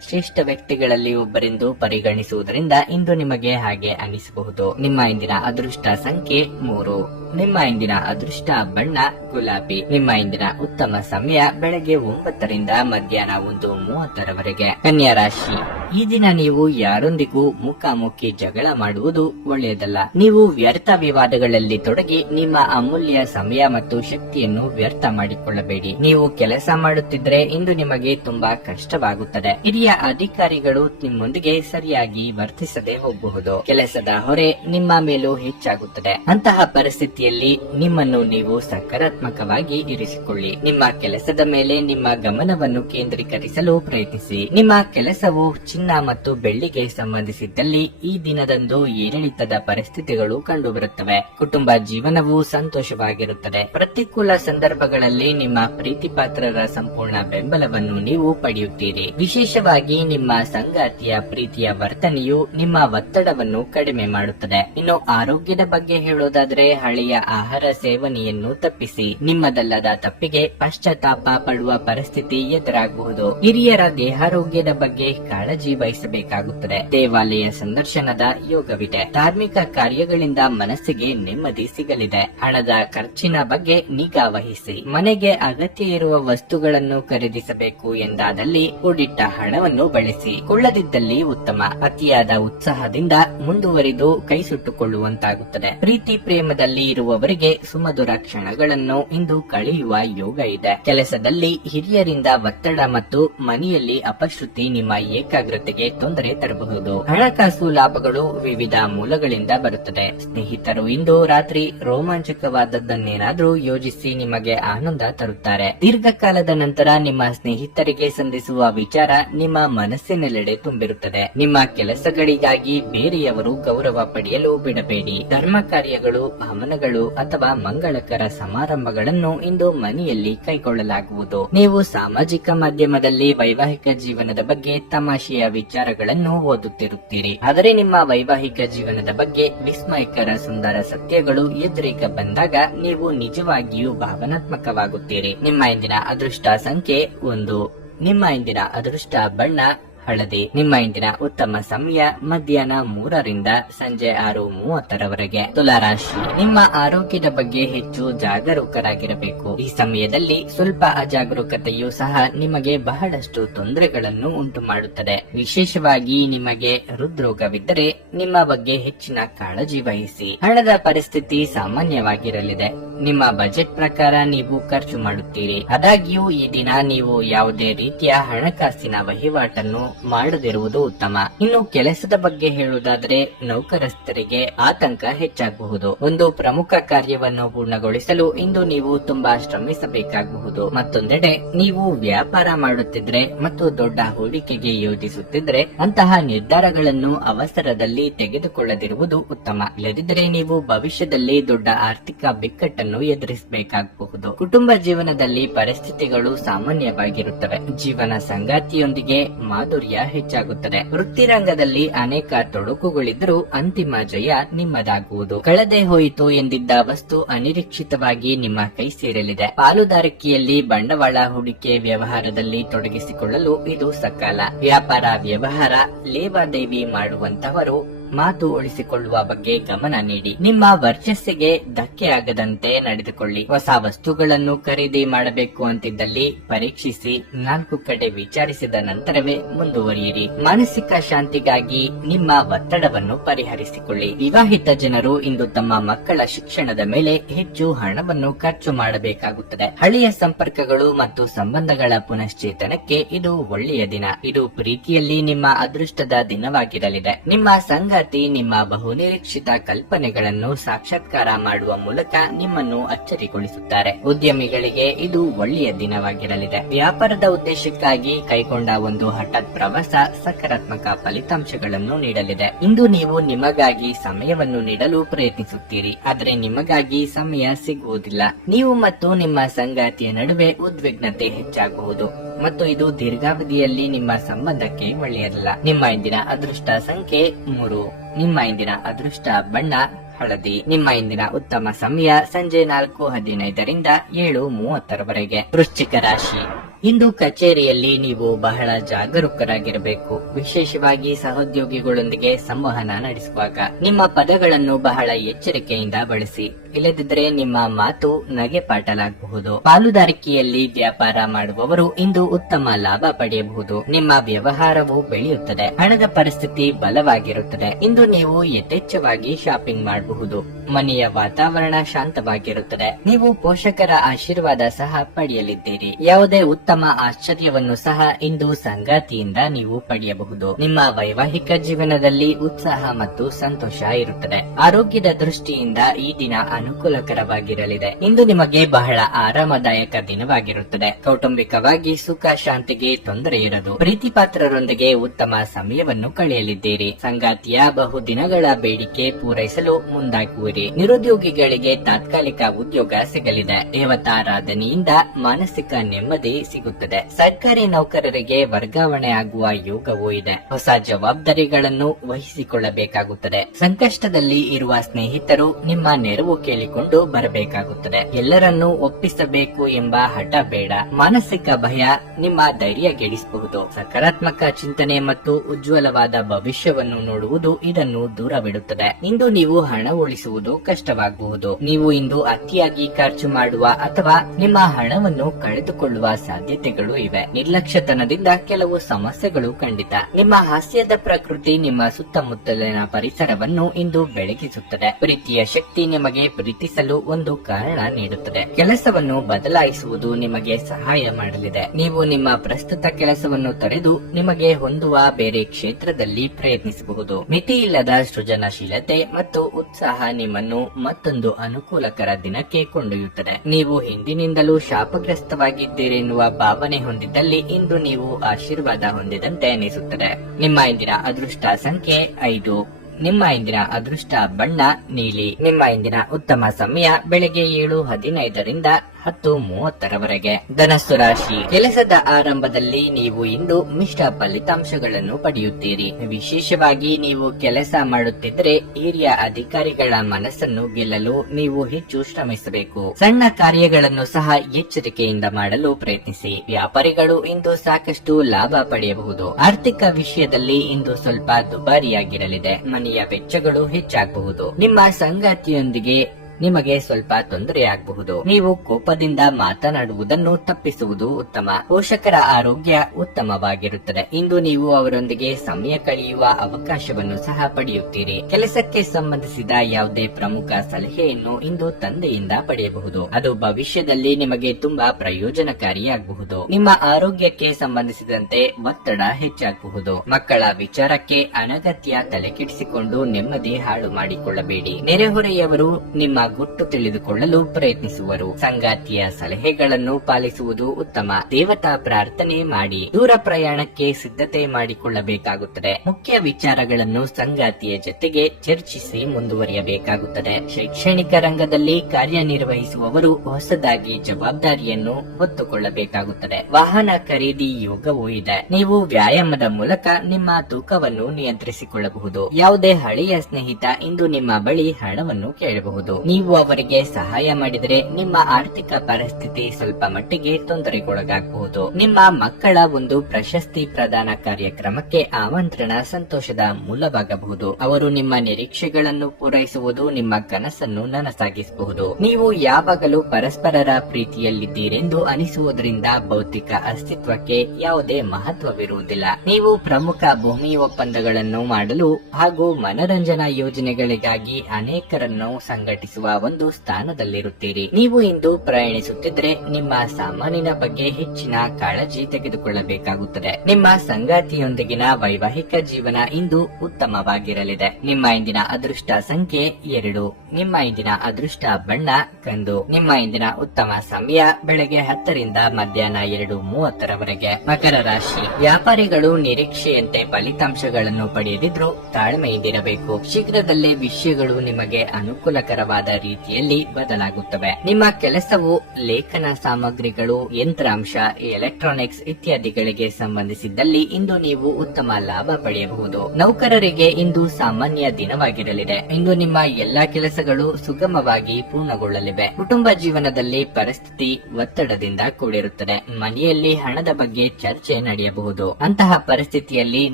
ಶ್ರೇಷ್ಠ ವ್ಯಕ್ತಿಗಳಲ್ಲಿ ಒಬ್ಬರೆಂದು ಪರಿಗಣಿಸುವುದರಿಂದ ಇಂದು ನಿಮಗೆ ಹಾಗೆ ಅನಿಸಬಹುದು. ನಿಮ್ಮ ಇಂದಿನ ಅದೃಷ್ಟ ಸಂಖ್ಯೆ 3. ನಿಮ್ಮ ಇಂದಿನ ಅದೃಷ್ಟ ಬಣ್ಣ ಗುಲಾಬಿ. ನಿಮ್ಮ ಇಂದಿನ ಉತ್ತಮ ಸಮಯ ಬೆಳಗ್ಗೆ 9 ರಿಂದ ಮಧ್ಯಾಹ್ನ 1:30 ಕನ್ಯಾ ರಾಶಿ. ಈ ದಿನ ನೀವು ಯಾರೊಂದಿಗೂ ಮುಖಾಮುಖಿ ಜಗಳ ಮಾಡುವುದು ಒಳ್ಳೆಯದಲ್ಲ. ನೀವು ವ್ಯರ್ಥ ವಿವಾದಗಳಲ್ಲಿ ತೊಡಗಿ ನಿಮ್ಮ ಅಮೂಲ್ಯ ಸಮಯ ಮತ್ತು ಶಕ್ತಿಯನ್ನು ವ್ಯರ್ಥ ಮಾಡಿಕೊಳ್ಳಬೇಡಿ. ನೀವು ಕೆಲಸ ಮಾಡುತ್ತಿದ್ದರೆ ಇಂದು ನಿಮಗೆ ತುಂಬಾ ಕಷ್ಟವಾಗುತ್ತದೆ. ಹಿರಿಯ ಅಧಿಕಾರಿಗಳು ನಿಮ್ಮೊಂದಿಗೆ ಸರಿಯಾಗಿ ವರ್ತಿಸದೆ ಹೋಗಬಹುದು. ಕೆಲಸದ ಹೊರೆ ನಿಮ್ಮ ಮೇಲೂ ಹೆಚ್ಚಾಗುತ್ತದೆ. ಅಂತಹ ಪರಿಸ್ಥಿತಿಯಲ್ಲಿ ನಿಮ್ಮನ್ನು ನೀವು ಸಕಾರಾತ್ಮಕವಾಗಿ ಇರಿಸಿಕೊಳ್ಳಿ. ನಿಮ್ಮ ಕೆಲಸದ ಮೇಲೆ ನಿಮ್ಮ ಗಮನವನ್ನು ಕೇಂದ್ರೀಕರಿಸಲು ಪ್ರಯತ್ನಿಸಿ. ನಿಮ್ಮ ಕೆಲಸವು ಚಿನ್ನ ಮತ್ತು ಬೆಳ್ಳಿಗೆ ಸಂಬಂಧಿಸಿದ್ದಲ್ಲಿ ಈ ದಿನದಂದು ಏರಿಳಿತದ ಪರಿಸ್ಥಿತಿಗಳು ಕಂಡುಬರುತ್ತವೆ. ಕುಟುಂಬ ಜೀವನವು ಸಂತೋಷವಾಗಿರುತ್ತದೆ. ಪ್ರತಿಕೂಲ ಸಂದರ್ಭಗಳಲ್ಲಿ ನಿಮ್ಮ ಪ್ರೀತಿಪಾತ್ರರ ಸಂಪೂರ್ಣ ಬೆಂಬಲವನ್ನು ನೀವು ಪಡೆಯುತ್ತೀರಿ. ವಿಶೇಷವಾಗಿ ನಿಮ್ಮ ಸಂಗಾತಿಯ ಪ್ರೀತಿಯ ವರ್ತನೆಯು ನಿಮ್ಮ ಒತ್ತಡವನ್ನು ಕಡಿಮೆ ಮಾಡುತ್ತದೆ. ಇನ್ನು ಆರೋಗ್ಯದ ಬಗ್ಗೆ ಹೇಳೋದಾದ್ರೆ ಹಳೆಯ ಆಹಾರ ಸೇವನೆಯನ್ನು ತಪ್ಪಿಸಿ. ನಿಮ್ಮದಲ್ಲದ ತಪ್ಪಿಗೆ ಪಶ್ಚಾತ್ತಾಪ ಪಡುವ ಪರಿಸ್ಥಿತಿ ಎದುರಾಗಬಹುದು. ಹಿರಿಯರ ದೇಹಾರೋಗ್ಯದ ಬಗ್ಗೆ ಕಾಳಜಿ ವಹಿಸಬೇಕಾಗುತ್ತದೆ. ದೇವಾಲಯ ಸಂದರ್ಶನದ ಯೋಗವಿದೆ. ಧಾರ್ಮಿಕ ಕಾರ್ಯಗಳಿಂದ ಮನಸ್ಸಿಗೆ ನೆಮ್ಮದಿ ಸಿಗಲಿದೆ. ಹಣದ ಖರ್ಚಿನ ಬಗ್ಗೆ ನಿಗಾ ವಹಿಸಿ. ಮನೆಗೆ ಅಗತ್ಯ ಇರುವ ವಸ್ತುಗಳನ್ನು ಖರೀದಿಸಬೇಕು ಎಂದಾದಲ್ಲಿ ಕೂಡಿಟ್ಟ ಹಣವನ್ನು ಬಳಸಿ. ಕೊಳ್ಳದಿದ್ದಲ್ಲಿ ಉತ್ತಮ. ಅತಿಯಾದ ಉತ್ಸಾಹದಿಂದ ಮುಂದುವರಿದು ಕೈ ಸುಟ್ಟುಕೊಳ್ಳುವಂತಾಗುತ್ತದೆ. ಪ್ರೀತಿ ಪ್ರೇಮದಲ್ಲಿ ಇರುವವರಿಗೆ ಸುಮಧುರ ಕ್ಷಣಗಳನ್ನು ಇಂದು ಕಳೆಯುವ ಯೋಗ ಇದೆ. ಕೆಲಸದಲ್ಲಿ ಹಿರಿಯರಿಂದ ಒತ್ತಡ ಮತ್ತು ಮನೆಯಲ್ಲಿ ಅಪಶ್ರುತಿ ನಿಮ್ಮ ಏಕಾಗ್ರತೆಗೆ ತೊಂದರೆ ತರಬಹುದು. ಹಣಕಾಸು ಲಾಭಗಳು ವಿವಿಧ ಮೂಲಗಳಿಂದ ಬರುತ್ತದೆ. ಸ್ನೇಹಿತರು ಇಂದು ರಾತ್ರಿ ರೋಮಾಂಚಕವಾದದ್ದನ್ನೇನಾದ್ರೂ ಯೋಜಿಸಿ ನಿಮಗೆ ಆನಂದ ತರುತ್ತಾರೆ. ದೀರ್ಘಕಾಲದ ನಂತರ ನಿಮ್ಮ ಸ್ನೇಹಿತರಿಗೆ ಸಂಧಿಸುವ ವಿಚಾರ ನಿಮ್ಮ ಮನಸ್ಸಿನೆಲ್ಲೆಡೆ ತುಂಬಿರುತ್ತದೆ. ನಿಮ್ಮ ಕೆಲಸಗಳಿಗಾಗಿ ಬೇರೆಯವರು ಗೌರವ ಪಡೆಯಲು ಬಿಡಬೇಡಿ. ಧರ್ಮ ಕಾರ್ಯಗಳು, ಹವನಗಳು ಅಥವಾ ಮಂಗಳಕರ ಸಮಾರಂಭಗಳನ್ನು ಇಂದು ಮನೆಯಲ್ಲಿ ಕೈಗೊಳ್ಳಲಾಗುವುದು. ನೀವು ಸಾಮಾಜಿಕ ಮಾಧ್ಯಮದಲ್ಲಿ ವೈವಾಹಿಕ ಜೀವನದ ಬಗ್ಗೆ ತಮಾಷೆಯ ವಿಚಾರಗಳನ್ನು ಓದುತ್ತಿರುತ್ತೀರಿ. ಆದರೆ ನಿಮ್ಮ ವೈವಾಹಿಕ ಜೀವನದ ಬಗ್ಗೆ ವಿಸ್ಮಯಕರ ಸುಂದರ ಸತ್ಯಗಳು ಎದುರಿಗೆ ಬಂದಾಗ ನೀವು ನಿಜವಾಗಿಯೂ ಭಾವನಾತ್ಮಕವಾಗುತ್ತೀರಿ. ನಿಮ್ಮ ಇಂದಿನ ಅದೃಷ್ಟ ಸಂಖ್ಯೆ 1. ನಿಮ್ಮ ಇಂದಿನ ಅದೃಷ್ಟ ಬಣ್ಣ ಹಳದಿ. ನಿಮ್ಮ ಇಂದಿನ ಉತ್ತಮ ಸಮಯ ಮಧ್ಯಾಹ್ನ 3 ರಿಂದ ಸಂಜೆ 6:30 ತುಲಾರಾಶಿ. ನಿಮ್ಮ ಆರೋಗ್ಯದ ಬಗ್ಗೆ ಹೆಚ್ಚು ಜಾಗರೂಕರಾಗಿರಬೇಕು. ಈ ಸಮಯದಲ್ಲಿ ಸ್ವಲ್ಪ ಅಜಾಗರೂಕತೆಯೂ ಸಹ ನಿಮಗೆ ಬಹಳಷ್ಟು ತೊಂದರೆಗಳನ್ನು ಉಂಟು ಮಾಡುತ್ತದೆ. ವಿಶೇಷವಾಗಿ ನಿಮಗೆ ಹೃದ್ರೋಗವಿದ್ದರೆ ನಿಮ್ಮ ಬಗ್ಗೆ ಹೆಚ್ಚಿನ ಕಾಳಜಿ ವಹಿಸಿ. ಹಣದ ಪರಿಸ್ಥಿತಿ ಸಾಮಾನ್ಯವಾಗಿರಲಿದೆ. ನಿಮ್ಮ ಬಜೆಟ್ ಪ್ರಕಾರ ನೀವು ಖರ್ಚು ಮಾಡುತ್ತೀರಿ. ಆದಾಗ್ಯೂ ಈ ದಿನ ನೀವು ಯಾವುದೇ ರೀತಿಯ ಹಣಕಾಸಿನ ವಹಿವಾಟನ್ನು ಮಾಡದಿರುವುದು ಉತ್ತಮ. ಇನ್ನು ಕೆಲಸದ ಬಗ್ಗೆ ಹೇಳುವುದಾದ್ರೆ ನೌಕರಸ್ಥರಿಗೆ ಆತಂಕ ಹೆಚ್ಚಾಗಬಹುದು. ಒಂದು ಪ್ರಮುಖ ಕಾರ್ಯವನ್ನು ಪೂರ್ಣಗೊಳಿಸಲು ಇಂದು ನೀವು ತುಂಬಾ ಶ್ರಮಿಸಬೇಕಾಗಬಹುದು. ಮತ್ತೊಂದೆಡೆ ನೀವು ವ್ಯಾಪಾರ ಮಾಡುತ್ತಿದ್ರೆ ಮತ್ತು ದೊಡ್ಡ ಹೂಡಿಕೆಗೆ ಯೋಜಿಸುತ್ತಿದ್ರೆ ಅಂತಹ ನಿರ್ಧಾರಗಳನ್ನು ಅವಸರದಲ್ಲಿ ತೆಗೆದುಕೊಳ್ಳದಿರುವುದು ಉತ್ತಮ. ಇಲ್ಲದಿದ್ದರೆ ನೀವು ಭವಿಷ್ಯದಲ್ಲಿ ದೊಡ್ಡ ಆರ್ಥಿಕ ಬಿಕ್ಕಟ್ಟನ್ನು ಎದುರಿಸಬೇಕಾಗಬಹುದು. ಕುಟುಂಬ ಜೀವನದಲ್ಲಿ ಪರಿಸ್ಥಿತಿಗಳು ಸಾಮಾನ್ಯವಾಗಿರುತ್ತವೆ. ಜೀವನ ಸಂಗಾತಿಯೊಂದಿಗೆ ಮಾಧುರ್ಯ ಹೆಚ್ಚಾಗುತ್ತದೆ. ವೃತ್ತಿರಂಗದಲ್ಲಿ ಅನೇಕ ತೊಡಕುಗಳಿದ್ದರೂ ಅಂತಿಮ ಜಯ ನಿಮ್ಮದಾಗುವುದು. ಕಳೆದೇ ಹೋಯಿತು ಎಂದಿದ್ದ ವಸ್ತು ಅನಿರೀಕ್ಷಿತವಾಗಿ ನಿಮ್ಮ ಕೈ ಸೇರಲಿದೆ. ಪಾಲುದಾರಿಕೆಯಲ್ಲಿ ಬಂಡವಾಳ ಹೂಡಿಕೆ ವ್ಯವಹಾರದಲ್ಲಿ ತೊಡಗಿಸಿಕೊಳ್ಳಲು ಇದು ಸಕಾಲ. ವ್ಯಾಪಾರ ವ್ಯವಹಾರ ಲೇವಾದೇವಿ ಮಾಡುವಂತವರು ಮಾತು ಉಳಿಸಿಕೊಳ್ಳುವ ಬಗ್ಗೆ ಗಮನ ನೀಡಿ. ನಿಮ್ಮ ವರ್ಚಸ್ಸಿಗೆ ಧಕ್ಕೆ ಆಗದಂತೆ ನಡೆದುಕೊಳ್ಳಿ. ಹೊಸ ವಸ್ತುಗಳನ್ನು ಖರೀದಿ ಮಾಡಬೇಕು ಅಂತಿದ್ದಲ್ಲಿ ಪರೀಕ್ಷಿಸಿ 4 ಕಡೆ ವಿಚಾರಿಸಿದ ನಂತರವೇ ಮುಂದುವರಿಯಿರಿ. ಮಾನಸಿಕ ಶಾಂತಿಗಾಗಿ ನಿಮ್ಮ ಒತ್ತಡವನ್ನು ಪರಿಹರಿಸಿಕೊಳ್ಳಿ. ವಿವಾಹಿತ ಜನರು ಇಂದು ತಮ್ಮ ಮಕ್ಕಳ ಶಿಕ್ಷಣದ ಮೇಲೆ ಹೆಚ್ಚು ಹಣವನ್ನು ಖರ್ಚು ಮಾಡಬೇಕಾಗುತ್ತದೆ. ಹಳೆಯ ಸಂಪರ್ಕಗಳು ಮತ್ತು ಸಂಬಂಧಗಳ ಪುನಶ್ಚೇತನಕ್ಕೆ ಇದು ಒಳ್ಳೆಯ ದಿನ. ಇದು ಪ್ರೀತಿಯಲ್ಲಿ ನಿಮ್ಮ ಅದೃಷ್ಟದ ದಿನವಾಗಿರಲಿದೆ. ನಿಮ್ಮ ಸಂಗಾತಿ ನಿಮ್ಮ ಬಹುನಿರೀಕ್ಷಿತ ಕಲ್ಪನೆಗಳನ್ನು ಸಾಕ್ಷಾತ್ಕಾರ ಮಾಡುವ ಮೂಲಕ ನಿಮ್ಮನ್ನು ಅಚ್ಚರಿಗೊಳಿಸುತ್ತಾರೆ. ಉದ್ಯಮಿಗಳಿಗೆ ಇದು ಒಳ್ಳೆಯ ದಿನವಾಗಿರಲಿದೆ. ವ್ಯಾಪಾರದ ಉದ್ದೇಶಕ್ಕಾಗಿ ಕೈಗೊಂಡ ಒಂದು ಹಠಾತ್ ಪ್ರವಾಸ ಸಕಾರಾತ್ಮಕ ಫಲಿತಾಂಶಗಳನ್ನು ನೀಡಲಿದೆ. ಇಂದು ನೀವು ನಿಮಗಾಗಿ ಸಮಯವನ್ನು ನೀಡಲು ಪ್ರಯತ್ನಿಸುತ್ತೀರಿ, ಆದರೆ ನಿಮಗಾಗಿ ಸಮಯ ಸಿಗುವುದಿಲ್ಲ. ನೀವು ಮತ್ತು ನಿಮ್ಮ ಸಂಗಾತಿಯ ನಡುವೆ ಉದ್ವಿಗ್ನತೆ ಹೆಚ್ಚಾಗುವುದು ಮತ್ತು ಇದು ದೀರ್ಘಾವಧಿಯಲ್ಲಿ ನಿಮ್ಮ ಸಂಬಂಧಕ್ಕೆ ಒಳ್ಳೆಯದಲ್ಲ. ನಿಮ್ಮ ಇಂದಿನ ಅದೃಷ್ಟ ಸಂಖ್ಯೆ 3. ನಿಮ್ಮ ಇಂದಿನ ಅದೃಷ್ಟ ಬಣ್ಣ ಹಳದಿ. ನಿಮ್ಮ ಇಂದಿನ ಉತ್ತಮ ಸಮಯ ಸಂಜೆ 4:15 7:30 ವೃಶ್ಚಿಕ ರಾಶಿ. ಇಂದು ಕಚೇರಿಯಲ್ಲಿ ನೀವು ಬಹಳ ಜಾಗರೂಕರಾಗಿರಬೇಕು. ವಿಶೇಷವಾಗಿ ಸಹೋದ್ಯೋಗಿಗಳೊಂದಿಗೆ ಸಂವಹನ ನಡೆಸುವಾಗ ನಿಮ್ಮ ಪದಗಳನ್ನು ಬಹಳ ಎಚ್ಚರಿಕೆಯಿಂದ ಬಳಸಿ. ಇಲ್ಲದಿದ್ದರೆ ನಿಮ್ಮ ಮಾತು ನಗೆಪಾಟಲಾಗಬಹುದು. ಪಾಲುದಾರಿಕೆಯಲ್ಲಿ ವ್ಯಾಪಾರ ಮಾಡುವವರು ಇಂದು ಉತ್ತಮ ಲಾಭ ಪಡೆಯಬಹುದು. ನಿಮ್ಮ ವ್ಯವಹಾರವು ಬೆಳೆಯುತ್ತದೆ. ಹಣದ ಪರಿಸ್ಥಿತಿ ಬಲವಾಗಿರುತ್ತದೆ. ಇಂದು ನೀವು ಯಥೇಚ್ಛವಾಗಿ ಶಾಪಿಂಗ್ ಮಾಡಬಹುದು. ಮನೆಯ ವಾತಾವರಣ ಶಾಂತವಾಗಿರುತ್ತದೆ. ನೀವು ಪೋಷಕರ ಆಶೀರ್ವಾದ ಸಹ ಪಡೆಯಲಿದ್ದೀರಿ. ಯಾವುದೇ ಉತ್ತಮ ಆಶ್ಚರ್ಯವನ್ನು ಸಹ ಇಂದು ಸಂಗಾತಿಯಿಂದ ನೀವು ಪಡೆಯಬಹುದು. ನಿಮ್ಮ ವೈವಾಹಿಕ ಜೀವನದಲ್ಲಿ ಉತ್ಸಾಹ ಮತ್ತು ಸಂತೋಷ ಇರುತ್ತದೆ. ಆರೋಗ್ಯದ ದೃಷ್ಟಿಯಿಂದ ಈ ದಿನ ಅನುಕೂಲಕರವಾಗಿರಲಿದೆ. ಇಂದು ನಿಮಗೆ ಬಹಳ ಆರಾಮದಾಯಕ ದಿನವಾಗಿರುತ್ತದೆ. ಕೌಟುಂಬಿಕವಾಗಿ ಸುಖ ಶಾಂತಿಗೆ ತೊಂದರೆ ಇರದು. ಪ್ರೀತಿ ಪಾತ್ರರೊಂದಿಗೆ ಉತ್ತಮ ಸಮಯವನ್ನು ಕಳೆಯಲಿದ್ದೀರಿ. ಸಂಗಾತಿಯ ಬಹುದಿನಗಳ ಬೇಡಿಕೆ ಪೂರೈಸಲು ಮುಂದಾಗುವಿರಿ. ನಿರುದ್ಯೋಗಿಗಳಿಗೆ ತಾತ್ಕಾಲಿಕ ಉದ್ಯೋಗ ಸಿಗಲಿದೆ. ದೇವತಾರಾಧನೆಯಿಂದ ಮಾನಸಿಕ ನೆಮ್ಮದಿ ಸಿಗುತ್ತದೆ. ಸರ್ಕಾರಿ ನೌಕರರಿಗೆ ವರ್ಗಾವಣೆ ಆಗುವ ಯೋಗವೂ ಇದೆ. ಹೊಸ ಜವಾಬ್ದಾರಿಗಳನ್ನು ವಹಿಸಿಕೊಳ್ಳಬೇಕಾಗುತ್ತದೆ. ಸಂಕಷ್ಟದಲ್ಲಿ ಇರುವ ಸ್ನೇಹಿತರು ನಿಮ್ಮ ನೆರವು ಕೇಳಿಕೊಂಡು ಬರಬೇಕಾಗುತ್ತದೆ. ಎಲ್ಲರನ್ನೂ ಒಪ್ಪಿಸಬೇಕು ಎಂಬ ಹಠ ಬೇಡ. ಮಾನಸಿಕ ಭಯ ನಿಮ್ಮ ಧೈರ್ಯ ಗೆಡಿಸಬಹುದು. ಸಕಾರಾತ್ಮಕ ಚಿಂತನೆ ಮತ್ತು ಉಜ್ವಲವಾದ ಭವಿಷ್ಯವನ್ನು ನೋಡುವುದು ಇದನ್ನು ದೂರವಿಡುತ್ತದೆ. ಇಂದು ನೀವು ಹಣ ಉಳಿಸುವುದು ಕಷ್ಟವಾಗಬಹುದು. ನೀವು ಇಂದು ಅತಿಯಾಗಿ ಖರ್ಚು ಮಾಡುವ ಅಥವಾ ನಿಮ್ಮ ಹಣವನ್ನು ಕಳೆದುಕೊಳ್ಳುವ ಸಾಧ್ಯತೆಗಳು ಇವೆ. ನಿರ್ಲಕ್ಷ್ಯತನದಿಂದ ಕೆಲವು ಸಮಸ್ಯೆಗಳು ಖಂಡಿತ. ನಿಮ್ಮ ಹಾಸ್ಯದ ಪ್ರಕೃತಿ ನಿಮ್ಮ ಸುತ್ತಮುತ್ತಲಿನ ಪರಿಸರವನ್ನು ಇಂದು ಬೆಳಗಿಸುತ್ತದೆ. ಪ್ರೀತಿಯ ಶಕ್ತಿ ನಿಮಗೆ ಪ್ರೀತಿಸಲು ಒಂದು ಕಾರಣ ನೀಡುತ್ತದೆ. ಕೆಲಸವನ್ನು ಬದಲಾಯಿಸುವುದು ನಿಮಗೆ ಸಹಾಯ ಮಾಡಲಿದೆ. ನೀವು ನಿಮ್ಮ ಪ್ರಸ್ತುತ ಕೆಲಸವನ್ನು ತೊರೆದು ನಿಮಗೆ ಹೊಂದುವ ಬೇರೆ ಕ್ಷೇತ್ರದಲ್ಲಿ ಪ್ರಯತ್ನಿಸಬಹುದು. ಮಿತಿಯಿಲ್ಲದ ಸೃಜನಶೀಲತೆ ಮತ್ತು ಉತ್ಸಾಹ ನಿಮ್ಮನ್ನು ಮತ್ತೊಂದು ಅನುಕೂಲಕರ ದಿನಕ್ಕೆ ಕೊಂಡೊಯ್ಯುತ್ತದೆ. ನೀವು ಹಿಂದಿನಿಂದಲೂ ಶಾಪಗ್ರಸ್ತವಾಗಿದ್ದೀರೆನ್ನುವ ಭಾವನೆ ಹೊಂದಿದ್ದಲ್ಲಿ ಇಂದು ನೀವು ಆಶೀರ್ವಾದ ಹೊಂದಿದಂತೆ ಅನಿಸುತ್ತದೆ. ನಿಮ್ಮ ಇಂದಿನ ಅದೃಷ್ಟ ಸಂಖ್ಯೆ 5. ನಿಮ್ಮ ಇಂದಿನ ಅದೃಷ್ಟ ಬಣ್ಣ ನೀಲಿ. ನಿಮ್ಮ ಇಂದಿನ ಉತ್ತಮ ಸಮಯ ಬೆಳಗ್ಗೆ 7:15 10:30 ಧನಸ್ಸು ರಾಶಿ. ಕೆಲಸದ ಆರಂಭದಲ್ಲಿ ನೀವು ಇಂದು ಮಿಶ್ರ ಫಲಿತಾಂಶಗಳನ್ನು ಪಡೆಯುತ್ತೀರಿ. ವಿಶೇಷವಾಗಿ ನೀವು ಕೆಲಸ ಮಾಡುತ್ತಿದ್ದರೆ ಹಿರಿಯ ಅಧಿಕಾರಿಗಳ ಮನಸ್ಸನ್ನು ಗೆಲ್ಲಲು ನೀವು ಹೆಚ್ಚು ಶ್ರಮಿಸಬೇಕು. ಸಣ್ಣ ಕಾರ್ಯಗಳನ್ನು ಸಹ ಎಚ್ಚರಿಕೆಯಿಂದ ಮಾಡಲು ಪ್ರಯತ್ನಿಸಿ. ವ್ಯಾಪಾರಿಗಳು ಇಂದು ಸಾಕಷ್ಟು ಲಾಭ ಪಡೆಯಬಹುದು. ಆರ್ಥಿಕ ವಿಷಯದಲ್ಲಿ ಇಂದು ಸ್ವಲ್ಪ ದುಬಾರಿಯಾಗಿರಲಿದೆ. ಮನೆಯ ವೆಚ್ಚಗಳು ಹೆಚ್ಚಾಗಬಹುದು. ನಿಮ್ಮ ಸಂಗಾತಿಯೊಂದಿಗೆ ನಿಮಗೆ ಸ್ವಲ್ಪ ತೊಂದರೆಯಾಗಬಹುದು. ನೀವು ಕೋಪದಿಂದ ಮಾತನಾಡುವುದನ್ನು ತಪ್ಪಿಸುವುದು ಉತ್ತಮ. ಪೋಷಕರ ಆರೋಗ್ಯ ಉತ್ತಮವಾಗಿರುತ್ತದೆ. ಇಂದು ನೀವು ಅವರೊಂದಿಗೆ ಸಮಯ ಕಳೆಯುವ ಅವಕಾಶವನ್ನು ಸಹ ಪಡೆಯುತ್ತೀರಿ. ಕೆಲಸಕ್ಕೆ ಸಂಬಂಧಿಸಿದ ಯಾವುದೇ ಪ್ರಮುಖ ಸಲಹೆಯನ್ನು ಇಂದು ತಂದೆಯಿಂದ ಪಡೆಯಬಹುದು. ಅದು ಭವಿಷ್ಯದಲ್ಲಿ ನಿಮಗೆ ತುಂಬಾ ಪ್ರಯೋಜನಕಾರಿಯಾಗಬಹುದು. ನಿಮ್ಮ ಆರೋಗ್ಯಕ್ಕೆ ಸಂಬಂಧಿಸಿದಂತೆ ಒತ್ತಡ ಹೆಚ್ಚಾಗಬಹುದು. ಮಕ್ಕಳ ವಿಚಾರಕ್ಕೆ ಅನಗತ್ಯ ತಲೆಕೆಡಿಸಿಕೊಂಡು ನೆಮ್ಮದಿ ಹಾಳು ಮಾಡಿಕೊಳ್ಳಬೇಡಿ. ನೆರೆಹೊರೆಯವರು ನಿಮ್ಮ ಗುಟ್ಟು ತಿಳಿದುಕೊಳ್ಳಲು ಪ್ರಯತ್ನಿಸುವರು. ಸಂಗಾತಿಯ ಸಲಹೆಗಳನ್ನು ಪಾಲಿಸುವುದು ಉತ್ತಮ. ದೇವತಾ ಪ್ರಾರ್ಥನೆ ಮಾಡಿ. ದೂರ ಪ್ರಯಾಣಕ್ಕೆ ಸಿದ್ಧತೆ ಮಾಡಿಕೊಳ್ಳಬೇಕಾಗುತ್ತದೆ. ಮುಖ್ಯ ವಿಚಾರಗಳನ್ನು ಸಂಗಾತಿಯ ಜೊತೆಗೆ ಚರ್ಚಿಸಿ ಮುಂದುವರಿಯಬೇಕಾಗುತ್ತದೆ. ಶೈಕ್ಷಣಿಕ ರಂಗದಲ್ಲಿ ಕಾರ್ಯನಿರ್ವಹಿಸುವವರು ಹೊಸದಾಗಿ ಜವಾಬ್ದಾರಿಯನ್ನು ಹೊತ್ತುಕೊಳ್ಳಬೇಕಾಗುತ್ತದೆ. ವಾಹನ ಖರೀದಿ ಯೋಗವೂ ಇದೆ. ನೀವು ವ್ಯಾಯಾಮದ ಮೂಲಕ ನಿಮ್ಮ ತೂಕವನ್ನು ನಿಯಂತ್ರಿಸಿಕೊಳ್ಳಬಹುದು. ಯಾವುದೇ ಹಳೆಯ ಸ್ನೇಹಿತ ಇಂದು ನಿಮ್ಮ ಬಳಿ ಹಣವನ್ನು ಕೇಳಬಹುದು. ನೀವು ಅವರಿಗೆ ಸಹಾಯ ಮಾಡಿದರೆ ನಿಮ್ಮ ಆರ್ಥಿಕ ಪರಿಸ್ಥಿತಿ ಸ್ವಲ್ಪ ಮಟ್ಟಿಗೆ ತೊಂದರೆಗೊಳಗಾಗಬಹುದು. ನಿಮ್ಮ ಮಕ್ಕಳ ಒಂದು ಪ್ರಶಸ್ತಿ ಪ್ರದಾನ ಕಾರ್ಯಕ್ರಮಕ್ಕೆ ಆಮಂತ್ರಣ ಸಂತೋಷದ ಮೂಲವಾಗಬಹುದು. ಅವರು ನಿಮ್ಮ ನಿರೀಕ್ಷೆಗಳನ್ನು ಪೂರೈಸುವುದು ನಿಮ್ಮ ಕನಸನ್ನು ನನಸಾಗಿಸಬಹುದು. ನೀವು ಯಾವಾಗಲೂ ಪರಸ್ಪರರ ಪ್ರೀತಿಯಲ್ಲಿದ್ದೀರೆಂದು ಅನಿಸುವುದರಿಂದ ಭೌತಿಕ ಅಸ್ತಿತ್ವಕ್ಕೆ ಯಾವುದೇ ಮಹತ್ವವಿರುವುದಿಲ್ಲ. ನೀವು ಪ್ರಮುಖ ಭೂಮಿ ಒಪ್ಪಂದಗಳನ್ನು ಮಾಡಲು ಹಾಗೂ ಮನರಂಜನಾ ಯೋಜನೆಗಳಿಗಾಗಿ ಅನೇಕರನ್ನು ಸಂಘಟಿಸುವ ಒಂದು ಸ್ಥಾನದಲ್ಲಿರುತ್ತೀರಿ. ನೀವು ಇಂದು ಪ್ರಯಾಣಿಸುತ್ತಿದ್ರೆ ನಿಮ್ಮ ಸಾಮಾನಿನ ಬಗ್ಗೆ ಹೆಚ್ಚಿನ ಕಾಳಜಿ ತೆಗೆದುಕೊಳ್ಳಬೇಕಾಗುತ್ತದೆ. ನಿಮ್ಮ ಸಂಗಾತಿಯೊಂದಿಗಿನ ವೈವಾಹಿಕ ಜೀವನ ಇಂದು ಉತ್ತಮವಾಗಿರಲಿದೆ. ನಿಮ್ಮ ಇಂದಿನ ಅದೃಷ್ಟ ಸಂಖ್ಯೆ 2. ನಿಮ್ಮ ಇಂದಿನ ಅದೃಷ್ಟ ಬಣ್ಣ ಕಂದು. ನಿಮ್ಮ ಇಂದಿನ ಉತ್ತಮ ಸಮಯ ಬೆಳಗ್ಗೆ 10 ರಿಂದ ಮಧ್ಯಾಹ್ನ 2:30 ಮಕರ ರಾಶಿ. ವ್ಯಾಪಾರಿಗಳು ನಿರೀಕ್ಷೆಯಂತೆ ಫಲಿತಾಂಶಗಳನ್ನು ಪಡೆಯದಿದ್ರೂ ತಾಳ್ಮೆಯಿಂದಿರಬೇಕು. ಶೀಘ್ರದಲ್ಲೇ ವಿಷಯಗಳು ನಿಮಗೆ ಅನುಕೂಲಕರವಾದ ರೀತಿಯಲ್ಲಿ ಬದಲಾಗುತ್ತವೆ. ನಿಮ್ಮ ಕೆಲಸವು ಲೇಖನ ಸಾಮಗ್ರಿಗಳು, ಯಂತ್ರಾಂಶ, ಎಲೆಕ್ಟ್ರಾನಿಕ್ಸ್ ಇತ್ಯಾದಿಗಳಿಗೆ ಸಂಬಂಧಿಸಿದ್ದಲ್ಲಿ ಇಂದು ನೀವು ಉತ್ತಮ ಲಾಭ ಪಡೆಯಬಹುದು. ನೌಕರರಿಗೆ ಇಂದು ಸಾಮಾನ್ಯ ದಿನವಾಗಿರಲಿದೆ. ಇಂದು ನಿಮ್ಮ ಎಲ್ಲಾ ಕೆಲಸಗಳು ಸುಗಮವಾಗಿ ಪೂರ್ಣಗೊಳ್ಳಲಿವೆ. ಕುಟುಂಬ ಜೀವನದಲ್ಲಿ ಪರಿಸ್ಥಿತಿ ಒತ್ತಡದಿಂದ ಕೂಡಿರುತ್ತದೆ. ಮನೆಯಲ್ಲಿ ಹಣದ ಬಗ್ಗೆ ಚರ್ಚೆ ನಡೆಯಬಹುದು. ಅಂತಹ ಪರಿಸ್ಥಿತಿಯಲ್ಲಿ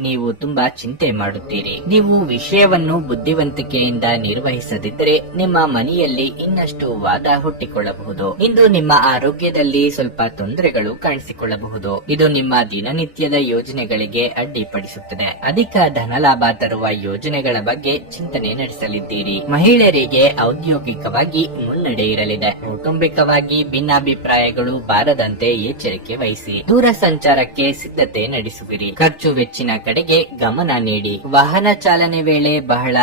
ನೀವು ತುಂಬಾ ಚಿಂತೆ ಮಾಡುತ್ತೀರಿ. ನೀವು ವಿಷಯವನ್ನು ಬುದ್ಧಿವಂತಿಕೆಯಿಂದ ನಿರ್ವಹಿಸದಿದ್ದರೆ ನಿಮ್ಮ ಮನೆಯಲ್ಲಿ ಇನ್ನಷ್ಟು ವಾದ ಹುಟ್ಟಿಕೊಳ್ಳಬಹುದು. ಇಂದು ನಿಮ್ಮ ಆರೋಗ್ಯದಲ್ಲಿ ಸ್ವಲ್ಪ ತೊಂದರೆಗಳು ಕಾಣಿಸಿಕೊಳ್ಳಬಹುದು. ಇದು ನಿಮ್ಮ ದಿನನಿತ್ಯದ ಯೋಜನೆಗಳಿಗೆ ಅಡ್ಡಿಪಡಿಸುತ್ತದೆ. ಅಧಿಕ ಧನಲಾಭ ತರುವ ಯೋಜನೆಗಳ ಬಗ್ಗೆ ಚಿಂತನೆ ನಡೆಸಲಿದ್ದೀರಿ. ಮಹಿಳೆಯರಿಗೆ ಔದ್ಯೋಗಿಕವಾಗಿ ಮುನ್ನಡೆ ಇರಲಿದೆ. ಕೌಟುಂಬಿಕವಾಗಿ ಭಿನ್ನಾಭಿಪ್ರಾಯಗಳು ಬಾರದಂತೆ ಎಚ್ಚರಿಕೆ ವಹಿಸಿ. ದೂರ ಸಂಚಾರಕ್ಕೆ ಸಿದ್ಧತೆ ನಡೆಸುವಿರಿ. ಖರ್ಚು ವೆಚ್ಚಿನ ಕಡೆಗೆ ಗಮನ ನೀಡಿ. ವಾಹನ ಚಾಲನೆ ವೇಳೆ ಬಹಳ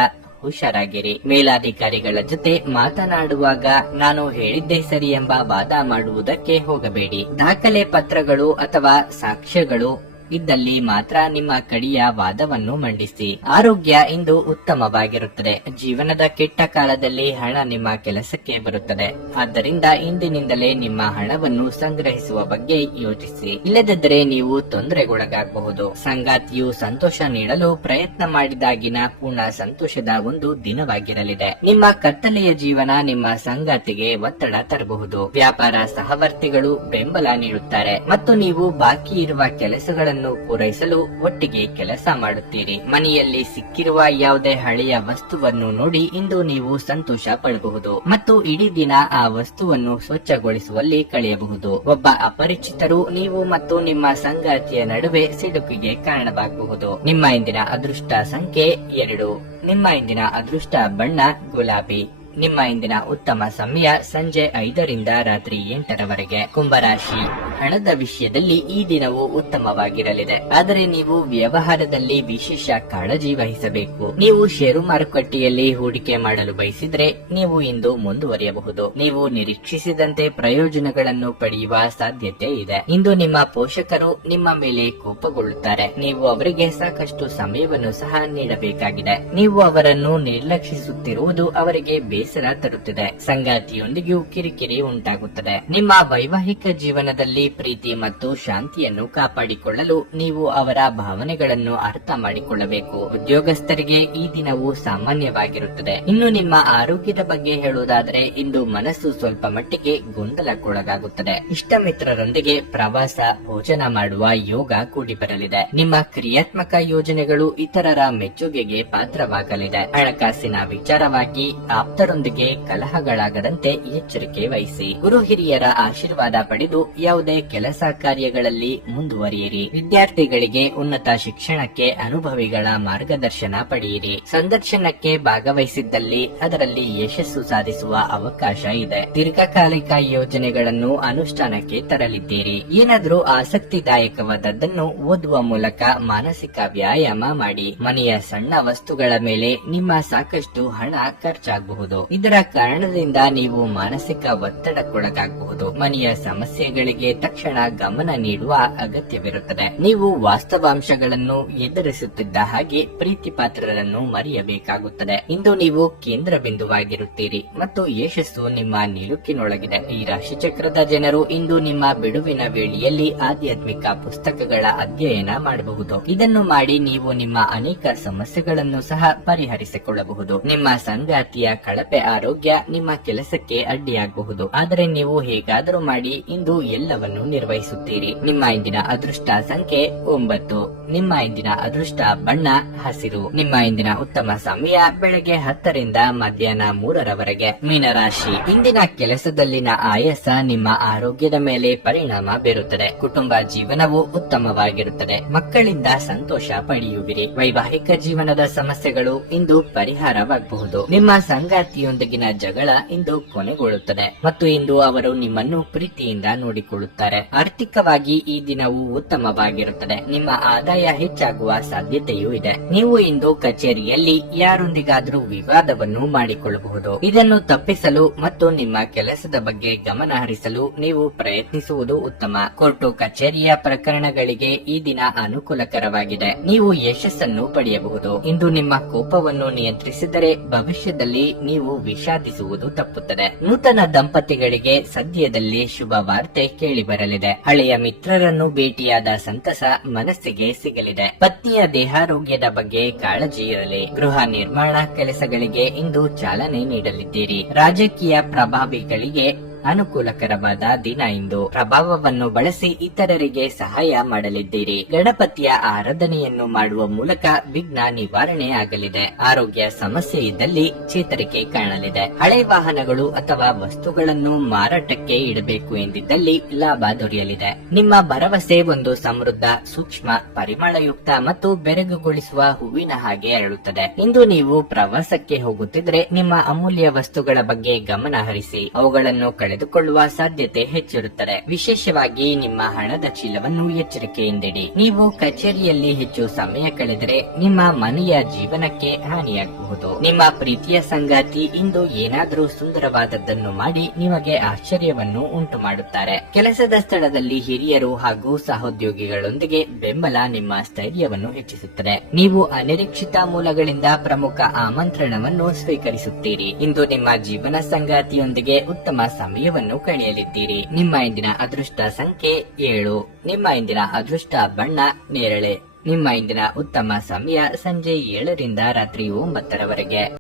ಹುಷಾರಾಗಿರಿ. ಮೇಲಾಧಿಕಾರಿಗಳ ಜೊತೆ ಮಾತನಾಡುವಾಗ ನಾನು ಹೇಳಿದ್ದೇ ಸರಿ ಎಂಬ ವಾದ ಮಾಡುವುದಕ್ಕೆ ಹೋಗಬೇಡಿ. ದಾಖಲೆ ಪತ್ರಗಳು ಅಥವಾ ಸಾಕ್ಷ್ಯಗಳು ಇದ್ದಲ್ಲಿ ಮಾತ್ರ ನಿಮ್ಮ ಕಡೆಯ ವಾದವನ್ನು ಮಂಡಿಸಿ. ಆರೋಗ್ಯ ಇಂದು ಉತ್ತಮವಾಗಿರುತ್ತದೆ. ಜೀವನದ ಕೆಟ್ಟ ಕಾಲದಲ್ಲಿ ಹಣ ನಿಮ್ಮ ಕೆಲಸಕ್ಕೆ ಬರುತ್ತದೆ. ಆದ್ದರಿಂದ ಇಂದಿನಿಂದಲೇ ನಿಮ್ಮ ಹಣವನ್ನು ಸಂಗ್ರಹಿಸುವ ಬಗ್ಗೆ ಯೋಚಿಸಿ. ಇಲ್ಲದಿದ್ದರೆ ನೀವು ತೊಂದರೆಗೊಳಗಾಗಬಹುದು. ಸಂಗಾತಿಯು ಸಂತೋಷ ನೀಡಲು ಪ್ರಯತ್ನ ಮಾಡಿದಾಗಿನ ಪೂರ್ಣ ಸಂತೋಷದ ಒಂದು ದಿನವಾಗಿರಲಿದೆ. ನಿಮ್ಮ ಕತ್ತಲೆಯ ಜೀವನ ನಿಮ್ಮ ಸಂಗಾತಿಗೆ ಒತ್ತಡ ತರಬಹುದು. ವ್ಯಾಪಾರ ಸಹವರ್ತಿಗಳು ಬೆಂಬಲ ನೀಡುತ್ತಾರೆ ಮತ್ತು ನೀವು ಬಾಕಿ ಇರುವ ಕೆಲಸಗಳನ್ನು ಪೂರೈಸಲು ಒಟ್ಟಿಗೆ ಕೆಲಸ ಮಾಡುತ್ತೀರಿ. ಮನೆಯಲ್ಲಿ ಸಿಕ್ಕಿರುವ ಯಾವುದೇ ಹಳೆಯ ವಸ್ತುವನ್ನು ನೋಡಿ ಇಂದು ನೀವು ಸಂತೋಷ ಪಡಬಹುದು ಮತ್ತು ಇಡೀ ದಿನ ಆ ವಸ್ತುವನ್ನು ಸ್ವಚ್ಛಗೊಳಿಸುವಲ್ಲಿ ಕಳೆಯಬಹುದು. ಒಬ್ಬ ಅಪರಿಚಿತರು ನೀವು ಮತ್ತು ನಿಮ್ಮ ಸಂಗಾತಿಯ ನಡುವೆ ಸಿಡುಕಿಗೆ ಕಾರಣವಾಗಬಹುದು. ನಿಮ್ಮ ಇಂದಿನ ಅದೃಷ್ಟ ಸಂಖ್ಯೆ 2. ನಿಮ್ಮ ಇಂದಿನ ಅದೃಷ್ಟ ಬಣ್ಣ ಗುಲಾಬಿ. ನಿಮ್ಮ ಇಂದಿನ ಉತ್ತಮ ಸಮಯ ಸಂಜೆ 5 ರಿಂದ ರಾತ್ರಿ 8 ಕುಂಭರಾಶಿ. ಹಣದ ವಿಷಯದಲ್ಲಿ ಈ ದಿನವು ಉತ್ತಮವಾಗಿರಲಿದೆ. ಆದರೆ ನೀವು ವ್ಯವಹಾರದಲ್ಲಿ ವಿಶೇಷ ಕಾಳಜಿ ವಹಿಸಬೇಕು. ನೀವು ಷೇರು ಮಾರುಕಟ್ಟೆಯಲ್ಲಿ ಹೂಡಿಕೆ ಮಾಡಲು ಬಯಸಿದ್ರೆ ನೀವು ಇಂದು ಮುಂದುವರಿಯಬಹುದು. ನೀವು ನಿರೀಕ್ಷಿಸಿದಂತೆ ಪ್ರಯೋಜನಗಳನ್ನು ಪಡೆಯುವ ಸಾಧ್ಯತೆ ಇದೆ. ಇಂದು ನಿಮ್ಮ ಪೋಷಕರು ನಿಮ್ಮ ಮೇಲೆ ಕೋಪಗೊಳ್ಳುತ್ತಾರೆ. ನೀವು ಅವರಿಗೆ ಸಾಕಷ್ಟು ಸಮಯವನ್ನು ಸಹ ನೀಡಬೇಕಾಗಿದೆ. ನೀವು ಅವರನ್ನು ನಿರ್ಲಕ್ಷಿಸುತ್ತಿರುವುದು ಅವರಿಗೆ ಬೇಸರ ತರುತ್ತದೆ. ಸಂಗಾತಿಯೊಂದಿಗೂ ಕಿರಿಕಿರಿ ಉಂಟಾಗುತ್ತದೆ. ನಿಮ್ಮ ವೈವಾಹಿಕ ಜೀವನದಲ್ಲಿ ಪ್ರೀತಿ ಮತ್ತು ಶಾಂತಿಯನ್ನು ಕಾಪಾಡಿಕೊಳ್ಳಲು ನೀವು ಅವರ ಭಾವನೆಗಳನ್ನು ಅರ್ಥ ಮಾಡಿಕೊಳ್ಳಬೇಕು. ಉದ್ಯೋಗಸ್ಥರಿಗೆ ಈ ದಿನವು ಸಾಮಾನ್ಯವಾಗಿರುತ್ತದೆ. ಇನ್ನು ನಿಮ್ಮ ಆರೋಗ್ಯದ ಬಗ್ಗೆ ಹೇಳುವುದಾದರೆ ಇಂದು ಮನಸ್ಸು ಸ್ವಲ್ಪ ಮಟ್ಟಿಗೆ ಗೊಂದಲಕ್ಕೊಳಗಾಗುತ್ತದೆ. ಇಷ್ಟ ಮಿತ್ರರೊಂದಿಗೆ ಪ್ರವಾಸ, ಭೋಜನ ಮಾಡುವ ಯೋಗ ಕೂಡಿ ಬರಲಿದೆ. ನಿಮ್ಮ ಕ್ರಿಯಾತ್ಮಕ ಯೋಜನೆಗಳು ಇತರರ ಮೆಚ್ಚುಗೆಗೆ ಪಾತ್ರವಾಗಲಿದೆ. ಹಣಕಾಸಿನ ವಿಚಾರವಾಗಿ ಆಪ್ತರೊಂದಿಗೆ ಅವರೊಂದಿಗೆ ಕಲಹಗಳಾಗದಂತೆ ಎಚ್ಚರಿಕೆ ವಹಿಸಿ. ಗುರು ಹಿರಿಯರ ಆಶೀರ್ವಾದ ಪಡೆದು ಯಾವುದೇ ಕೆಲಸ ಕಾರ್ಯಗಳಲ್ಲಿ ಮುಂದುವರಿಯಿರಿ. ವಿದ್ಯಾರ್ಥಿಗಳಿಗೆ ಉನ್ನತ ಶಿಕ್ಷಣಕ್ಕೆ ಅನುಭವಿಗಳ ಮಾರ್ಗದರ್ಶನ ಪಡೆಯಿರಿ. ಸಂದರ್ಶನಕ್ಕೆ ಭಾಗವಹಿಸಿದ್ದಲ್ಲಿ ಅದರಲ್ಲಿ ಯಶಸ್ಸು ಸಾಧಿಸುವ ಅವಕಾಶ ಇದೆ. ದೀರ್ಘಕಾಲಿಕ ಯೋಜನೆಗಳನ್ನು ಅನುಷ್ಠಾನಕ್ಕೆ ತರಲಿದ್ದೀರಿ. ಏನಾದರೂ ಆಸಕ್ತಿದಾಯಕವಾದದ್ದನ್ನು ಓದುವ ಮೂಲಕ ಮಾನಸಿಕ ವ್ಯಾಯಾಮ ಮಾಡಿ. ಮನೆಯ ಸಣ್ಣ ವಸ್ತುಗಳ ಮೇಲೆ ನಿಮ್ಮ ಸಾಕಷ್ಟು ಹಣ ಖರ್ಚಾಗಬಹುದು. ಇದರ ಕಾರಣದಿಂದ ನೀವು ಮಾನಸಿಕ ಒತ್ತಡಕ್ಕೊಳಗಾಗಬಹುದು. ಮನೆಯ ಸಮಸ್ಯೆಗಳಿಗೆ ತಕ್ಷಣ ಗಮನ ನೀಡುವ ಅಗತ್ಯವಿರುತ್ತದೆ. ನೀವು ವಾಸ್ತವಾಂಶಗಳನ್ನು ಎದುರಿಸುತ್ತಿದ್ದ ಹಾಗೆ ಪ್ರೀತಿ ಪಾತ್ರರನ್ನು ಮರೆಯಬೇಕಾಗುತ್ತದೆ. ಇಂದು ನೀವು ಕೇಂದ್ರ ಬಿಂದುವಾಗಿರುತ್ತೀರಿ ಮತ್ತು ಯಶಸ್ಸು ನಿಮ್ಮ ನಿಲುಕಿನೊಳಗಿದೆ. ಈ ರಾಶಿಚಕ್ರದ ಜನರು ಇಂದು ನಿಮ್ಮ ಬಿಡುವಿನ ವೇಳೆಯಲ್ಲಿ ಆಧ್ಯಾತ್ಮಿಕ ಪುಸ್ತಕಗಳ ಅಧ್ಯಯನ ಮಾಡಬಹುದು. ಇದನ್ನು ಮಾಡಿ ನೀವು ನಿಮ್ಮ ಅನೇಕ ಸಮಸ್ಯೆಗಳನ್ನು ಸಹ ಪರಿಹರಿಸಿಕೊಳ್ಳಬಹುದು. ನಿಮ್ಮ ಸಂಗಾತಿಯ ಕಳಪೆ ಆರೋಗ್ಯ ನಿಮ್ಮ ಕೆಲಸಕ್ಕೆ ಅಡ್ಡಿಯಾಗಬಹುದು, ಆದರೆ ನೀವು ಹೇಗಾದರೂ ಮಾಡಿ ಇಂದು ಎಲ್ಲವನ್ನು ನಿರ್ವಹಿಸುತ್ತೀರಿ. ನಿಮ್ಮ ಇಂದಿನ ಅದೃಷ್ಟ ಸಂಖ್ಯೆ 9. ನಿಮ್ಮ ಇಂದಿನ ಅದೃಷ್ಟ ಬಣ್ಣ ಹಸಿರು. ನಿಮ್ಮ ಇಂದಿನ ಉತ್ತಮ ಸಮಯ ಬೆಳಗ್ಗೆ 10 ರಿಂದ ಮಧ್ಯಾಹ್ನ 3 ಮೀನರಾಶಿ. ಇಂದಿನ ಕೆಲಸದಲ್ಲಿನ ಆಯಾಸ ನಿಮ್ಮ ಆರೋಗ್ಯದ ಮೇಲೆ ಪರಿಣಾಮ ಬೀರುತ್ತದೆ. ಕುಟುಂಬ ಜೀವನವು ಉತ್ತಮವಾಗಿರುತ್ತದೆ. ಮಕ್ಕಳಿಂದ ಸಂತೋಷ ಪಡೆಯುವಿರಿ. ವೈವಾಹಿಕ ಜೀವನದ ಸಮಸ್ಯೆಗಳು ಇಂದು ಪರಿಹಾರವಾಗಬಹುದು. ನಿಮ್ಮ ಸಂಗಾತಿಯೊಂದಿಗಿನ ಜಗಳ ಇಂದು ಕೊನೆಗೊಳ್ಳುತ್ತದೆ ಮತ್ತು ಇಂದು ಅವರು ನಿಮ್ಮನ್ನು ಪ್ರೀತಿಯಿಂದ ನೋಡಿಕೊಳ್ಳುತ್ತಾರೆ. ಆರ್ಥಿಕವಾಗಿ ಈ ದಿನವು ಉತ್ತಮವಾಗಿರುತ್ತದೆ. ನಿಮ್ಮ ಆದಾಯ ಹೆಚ್ಚಾಗುವ ಸಾಧ್ಯತೆಯೂ ಇದೆ. ನೀವು ಇಂದು ಕಚೇರಿಯಲ್ಲಿ ಯಾರೊಂದಿಗಾದರೂ ವಿವಾದವನ್ನು ಮಾಡಿಕೊಳ್ಳಬಹುದು. ಇದನ್ನು ತಪ್ಪಿಸಲು ಮತ್ತು ನಿಮ್ಮ ಕೆಲಸದ ಬಗ್ಗೆ ಗಮನ ಹರಿಸಲು ನೀವು ಪ್ರಯತ್ನಿಸುವುದು ಉತ್ತಮ. ಕೋರ್ಟು ಕಚೇರಿಯ ಪ್ರಕರಣಗಳಿಗೆ ಈ ದಿನ ಅನುಕೂಲಕರವಾಗಿದೆ. ನೀವು ಯಶಸ್ಸನ್ನು ಪಡೆಯಬಹುದು. ಇಂದು ನಿಮ್ಮ ಕೋಪವನ್ನು ನಿಯಂತ್ರಿಸಿದರೆ ಭವಿಷ್ಯದಲ್ಲಿ ನೀವು ವಿಷಾದಿಸುವುದು ತಪ್ಪುತ್ತದೆ. ನೂತನ ದಂಪತಿಗಳಿಗೆ ಸದ್ಯದಲ್ಲಿ ಶುಭ ವಾರ್ತೆ ಕೇಳಿ ಬರಲಿದೆ. ಹಳೆಯ ಮಿತ್ರರನ್ನು ಭೇಟಿಯಾದ ಸಂತಸ ಮನಸ್ಸಿಗೆ ಸಿಗಲಿದೆ. ಪತ್ನಿಯ ದೇಹಾರೋಗ್ಯದ ಬಗ್ಗೆ ಕಾಳಜಿ ಇರಲಿ. ಗೃಹ ನಿರ್ಮಾಣ ಕೆಲಸಗಳಿಗೆ ಇಂದು ಚಾಲನೆ ನೀಡಲಿದ್ದೀರಿ. ರಾಜಕೀಯ ಪ್ರಭಾವಿಗಳಿಗೆ ಅನುಕೂಲಕರವಾದ ದಿನ ಇಂದು. ಪ್ರಭಾವವನ್ನು ಬಳಸಿ ಇತರರಿಗೆ ಸಹಾಯ ಮಾಡಲಿದ್ದೀರಿ. ಗಣಪತಿಯ ಆರಾಧನೆಯನ್ನು ಮಾಡುವ ಮೂಲಕ ವಿಘ್ನ ನಿವಾರಣೆ ಆಗಲಿದೆ. ಆರೋಗ್ಯ ಸಮಸ್ಯೆ ಇದ್ದಲ್ಲಿ ಚೇತರಿಕೆ ಕಾಣಲಿದೆ. ಹಳೆ ವಾಹನಗಳು ಅಥವಾ ವಸ್ತುಗಳನ್ನು ಮಾರಾಟಕ್ಕೆ ಇಡಬೇಕು ಎಂದಿದ್ದಲ್ಲಿ ಲಾಭ ದೊರೆಯಲಿದೆ. ನಿಮ್ಮ ಭರವಸೆ ಒಂದು ಸಮೃದ್ಧ, ಸೂಕ್ಷ್ಮ, ಪರಿಮಳಯುಕ್ತ ಮತ್ತು ಬೆರಗುಗೊಳಿಸುವ ಹೂವಿನ ಹಾಗೆ ಅರಳುತ್ತದೆ. ಇಂದು ನೀವು ಪ್ರವಾಸಕ್ಕೆ ಹೋಗುತ್ತಿದ್ರೆ ನಿಮ್ಮ ಅಮೂಲ್ಯ ವಸ್ತುಗಳ ಬಗ್ಗೆ ಗಮನ ಹರಿಸಿ. ಅವುಗಳನ್ನು ಕಳೆದುಕೊಳ್ಳುವ ಸಾಧ್ಯತೆ ಹೆಚ್ಚಿರುತ್ತದೆ. ವಿಶೇಷವಾಗಿ ನಿಮ್ಮ ಹಣದ ಚೀಲವನ್ನು ಎಚ್ಚರಿಕೆಯಿಂದಿಡಿ. ನೀವು ಕಚೇರಿಯಲ್ಲಿ ಹೆಚ್ಚು ಸಮಯ ಕಳೆದರೆ ನಿಮ್ಮ ಮನೆಯ ಜೀವನಕ್ಕೆ ಹಾನಿಯಾಗಬಹುದು. ನಿಮ್ಮ ಪ್ರೀತಿಯ ಸಂಗಾತಿ ಇಂದು ಏನಾದರೂ ಸುಂದರವಾದದ್ದನ್ನು ಮಾಡಿ ನಿಮಗೆ ಆಶ್ಚರ್ಯವನ್ನು ಉಂಟು ಮಾಡುತ್ತಾರೆ. ಕೆಲಸದ ಸ್ಥಳದಲ್ಲಿ ಹಿರಿಯರು ಹಾಗೂ ಸಹೋದ್ಯೋಗಿಗಳೊಂದಿಗೆ ಬೆಂಬಲ ನಿಮ್ಮ ಸ್ಥೈರ್ಯವನ್ನು ಹೆಚ್ಚಿಸುತ್ತದೆ. ನೀವು ಅನಿರೀಕ್ಷಿತ ಮೂಲಗಳಿಂದ ಪ್ರಮುಖ ಆಮಂತ್ರಣವನ್ನು ಸ್ವೀಕರಿಸುತ್ತೀರಿ. ಇಂದು ನಿಮ್ಮ ಜೀವನ ಸಂಗಾತಿಯೊಂದಿಗೆ ಉತ್ತಮ ಸಮಯವನ್ನು ಕಳೆಯಲಿದ್ದೀರಿ. ನಿಮ್ಮ ಇಂದಿನ ಅದೃಷ್ಟ ಸಂಖ್ಯೆ 7. ನಿಮ್ಮ ಇಂದಿನ ಅದೃಷ್ಟ ಬಣ್ಣ ನೇರಳೆ. ನಿಮ್ಮ ಇಂದಿನ ಉತ್ತಮ ಸಮಯ ಸಂಜೆ 7 ರಿಂದ ರಾತ್ರಿ 9 ರವರೆಗೆ.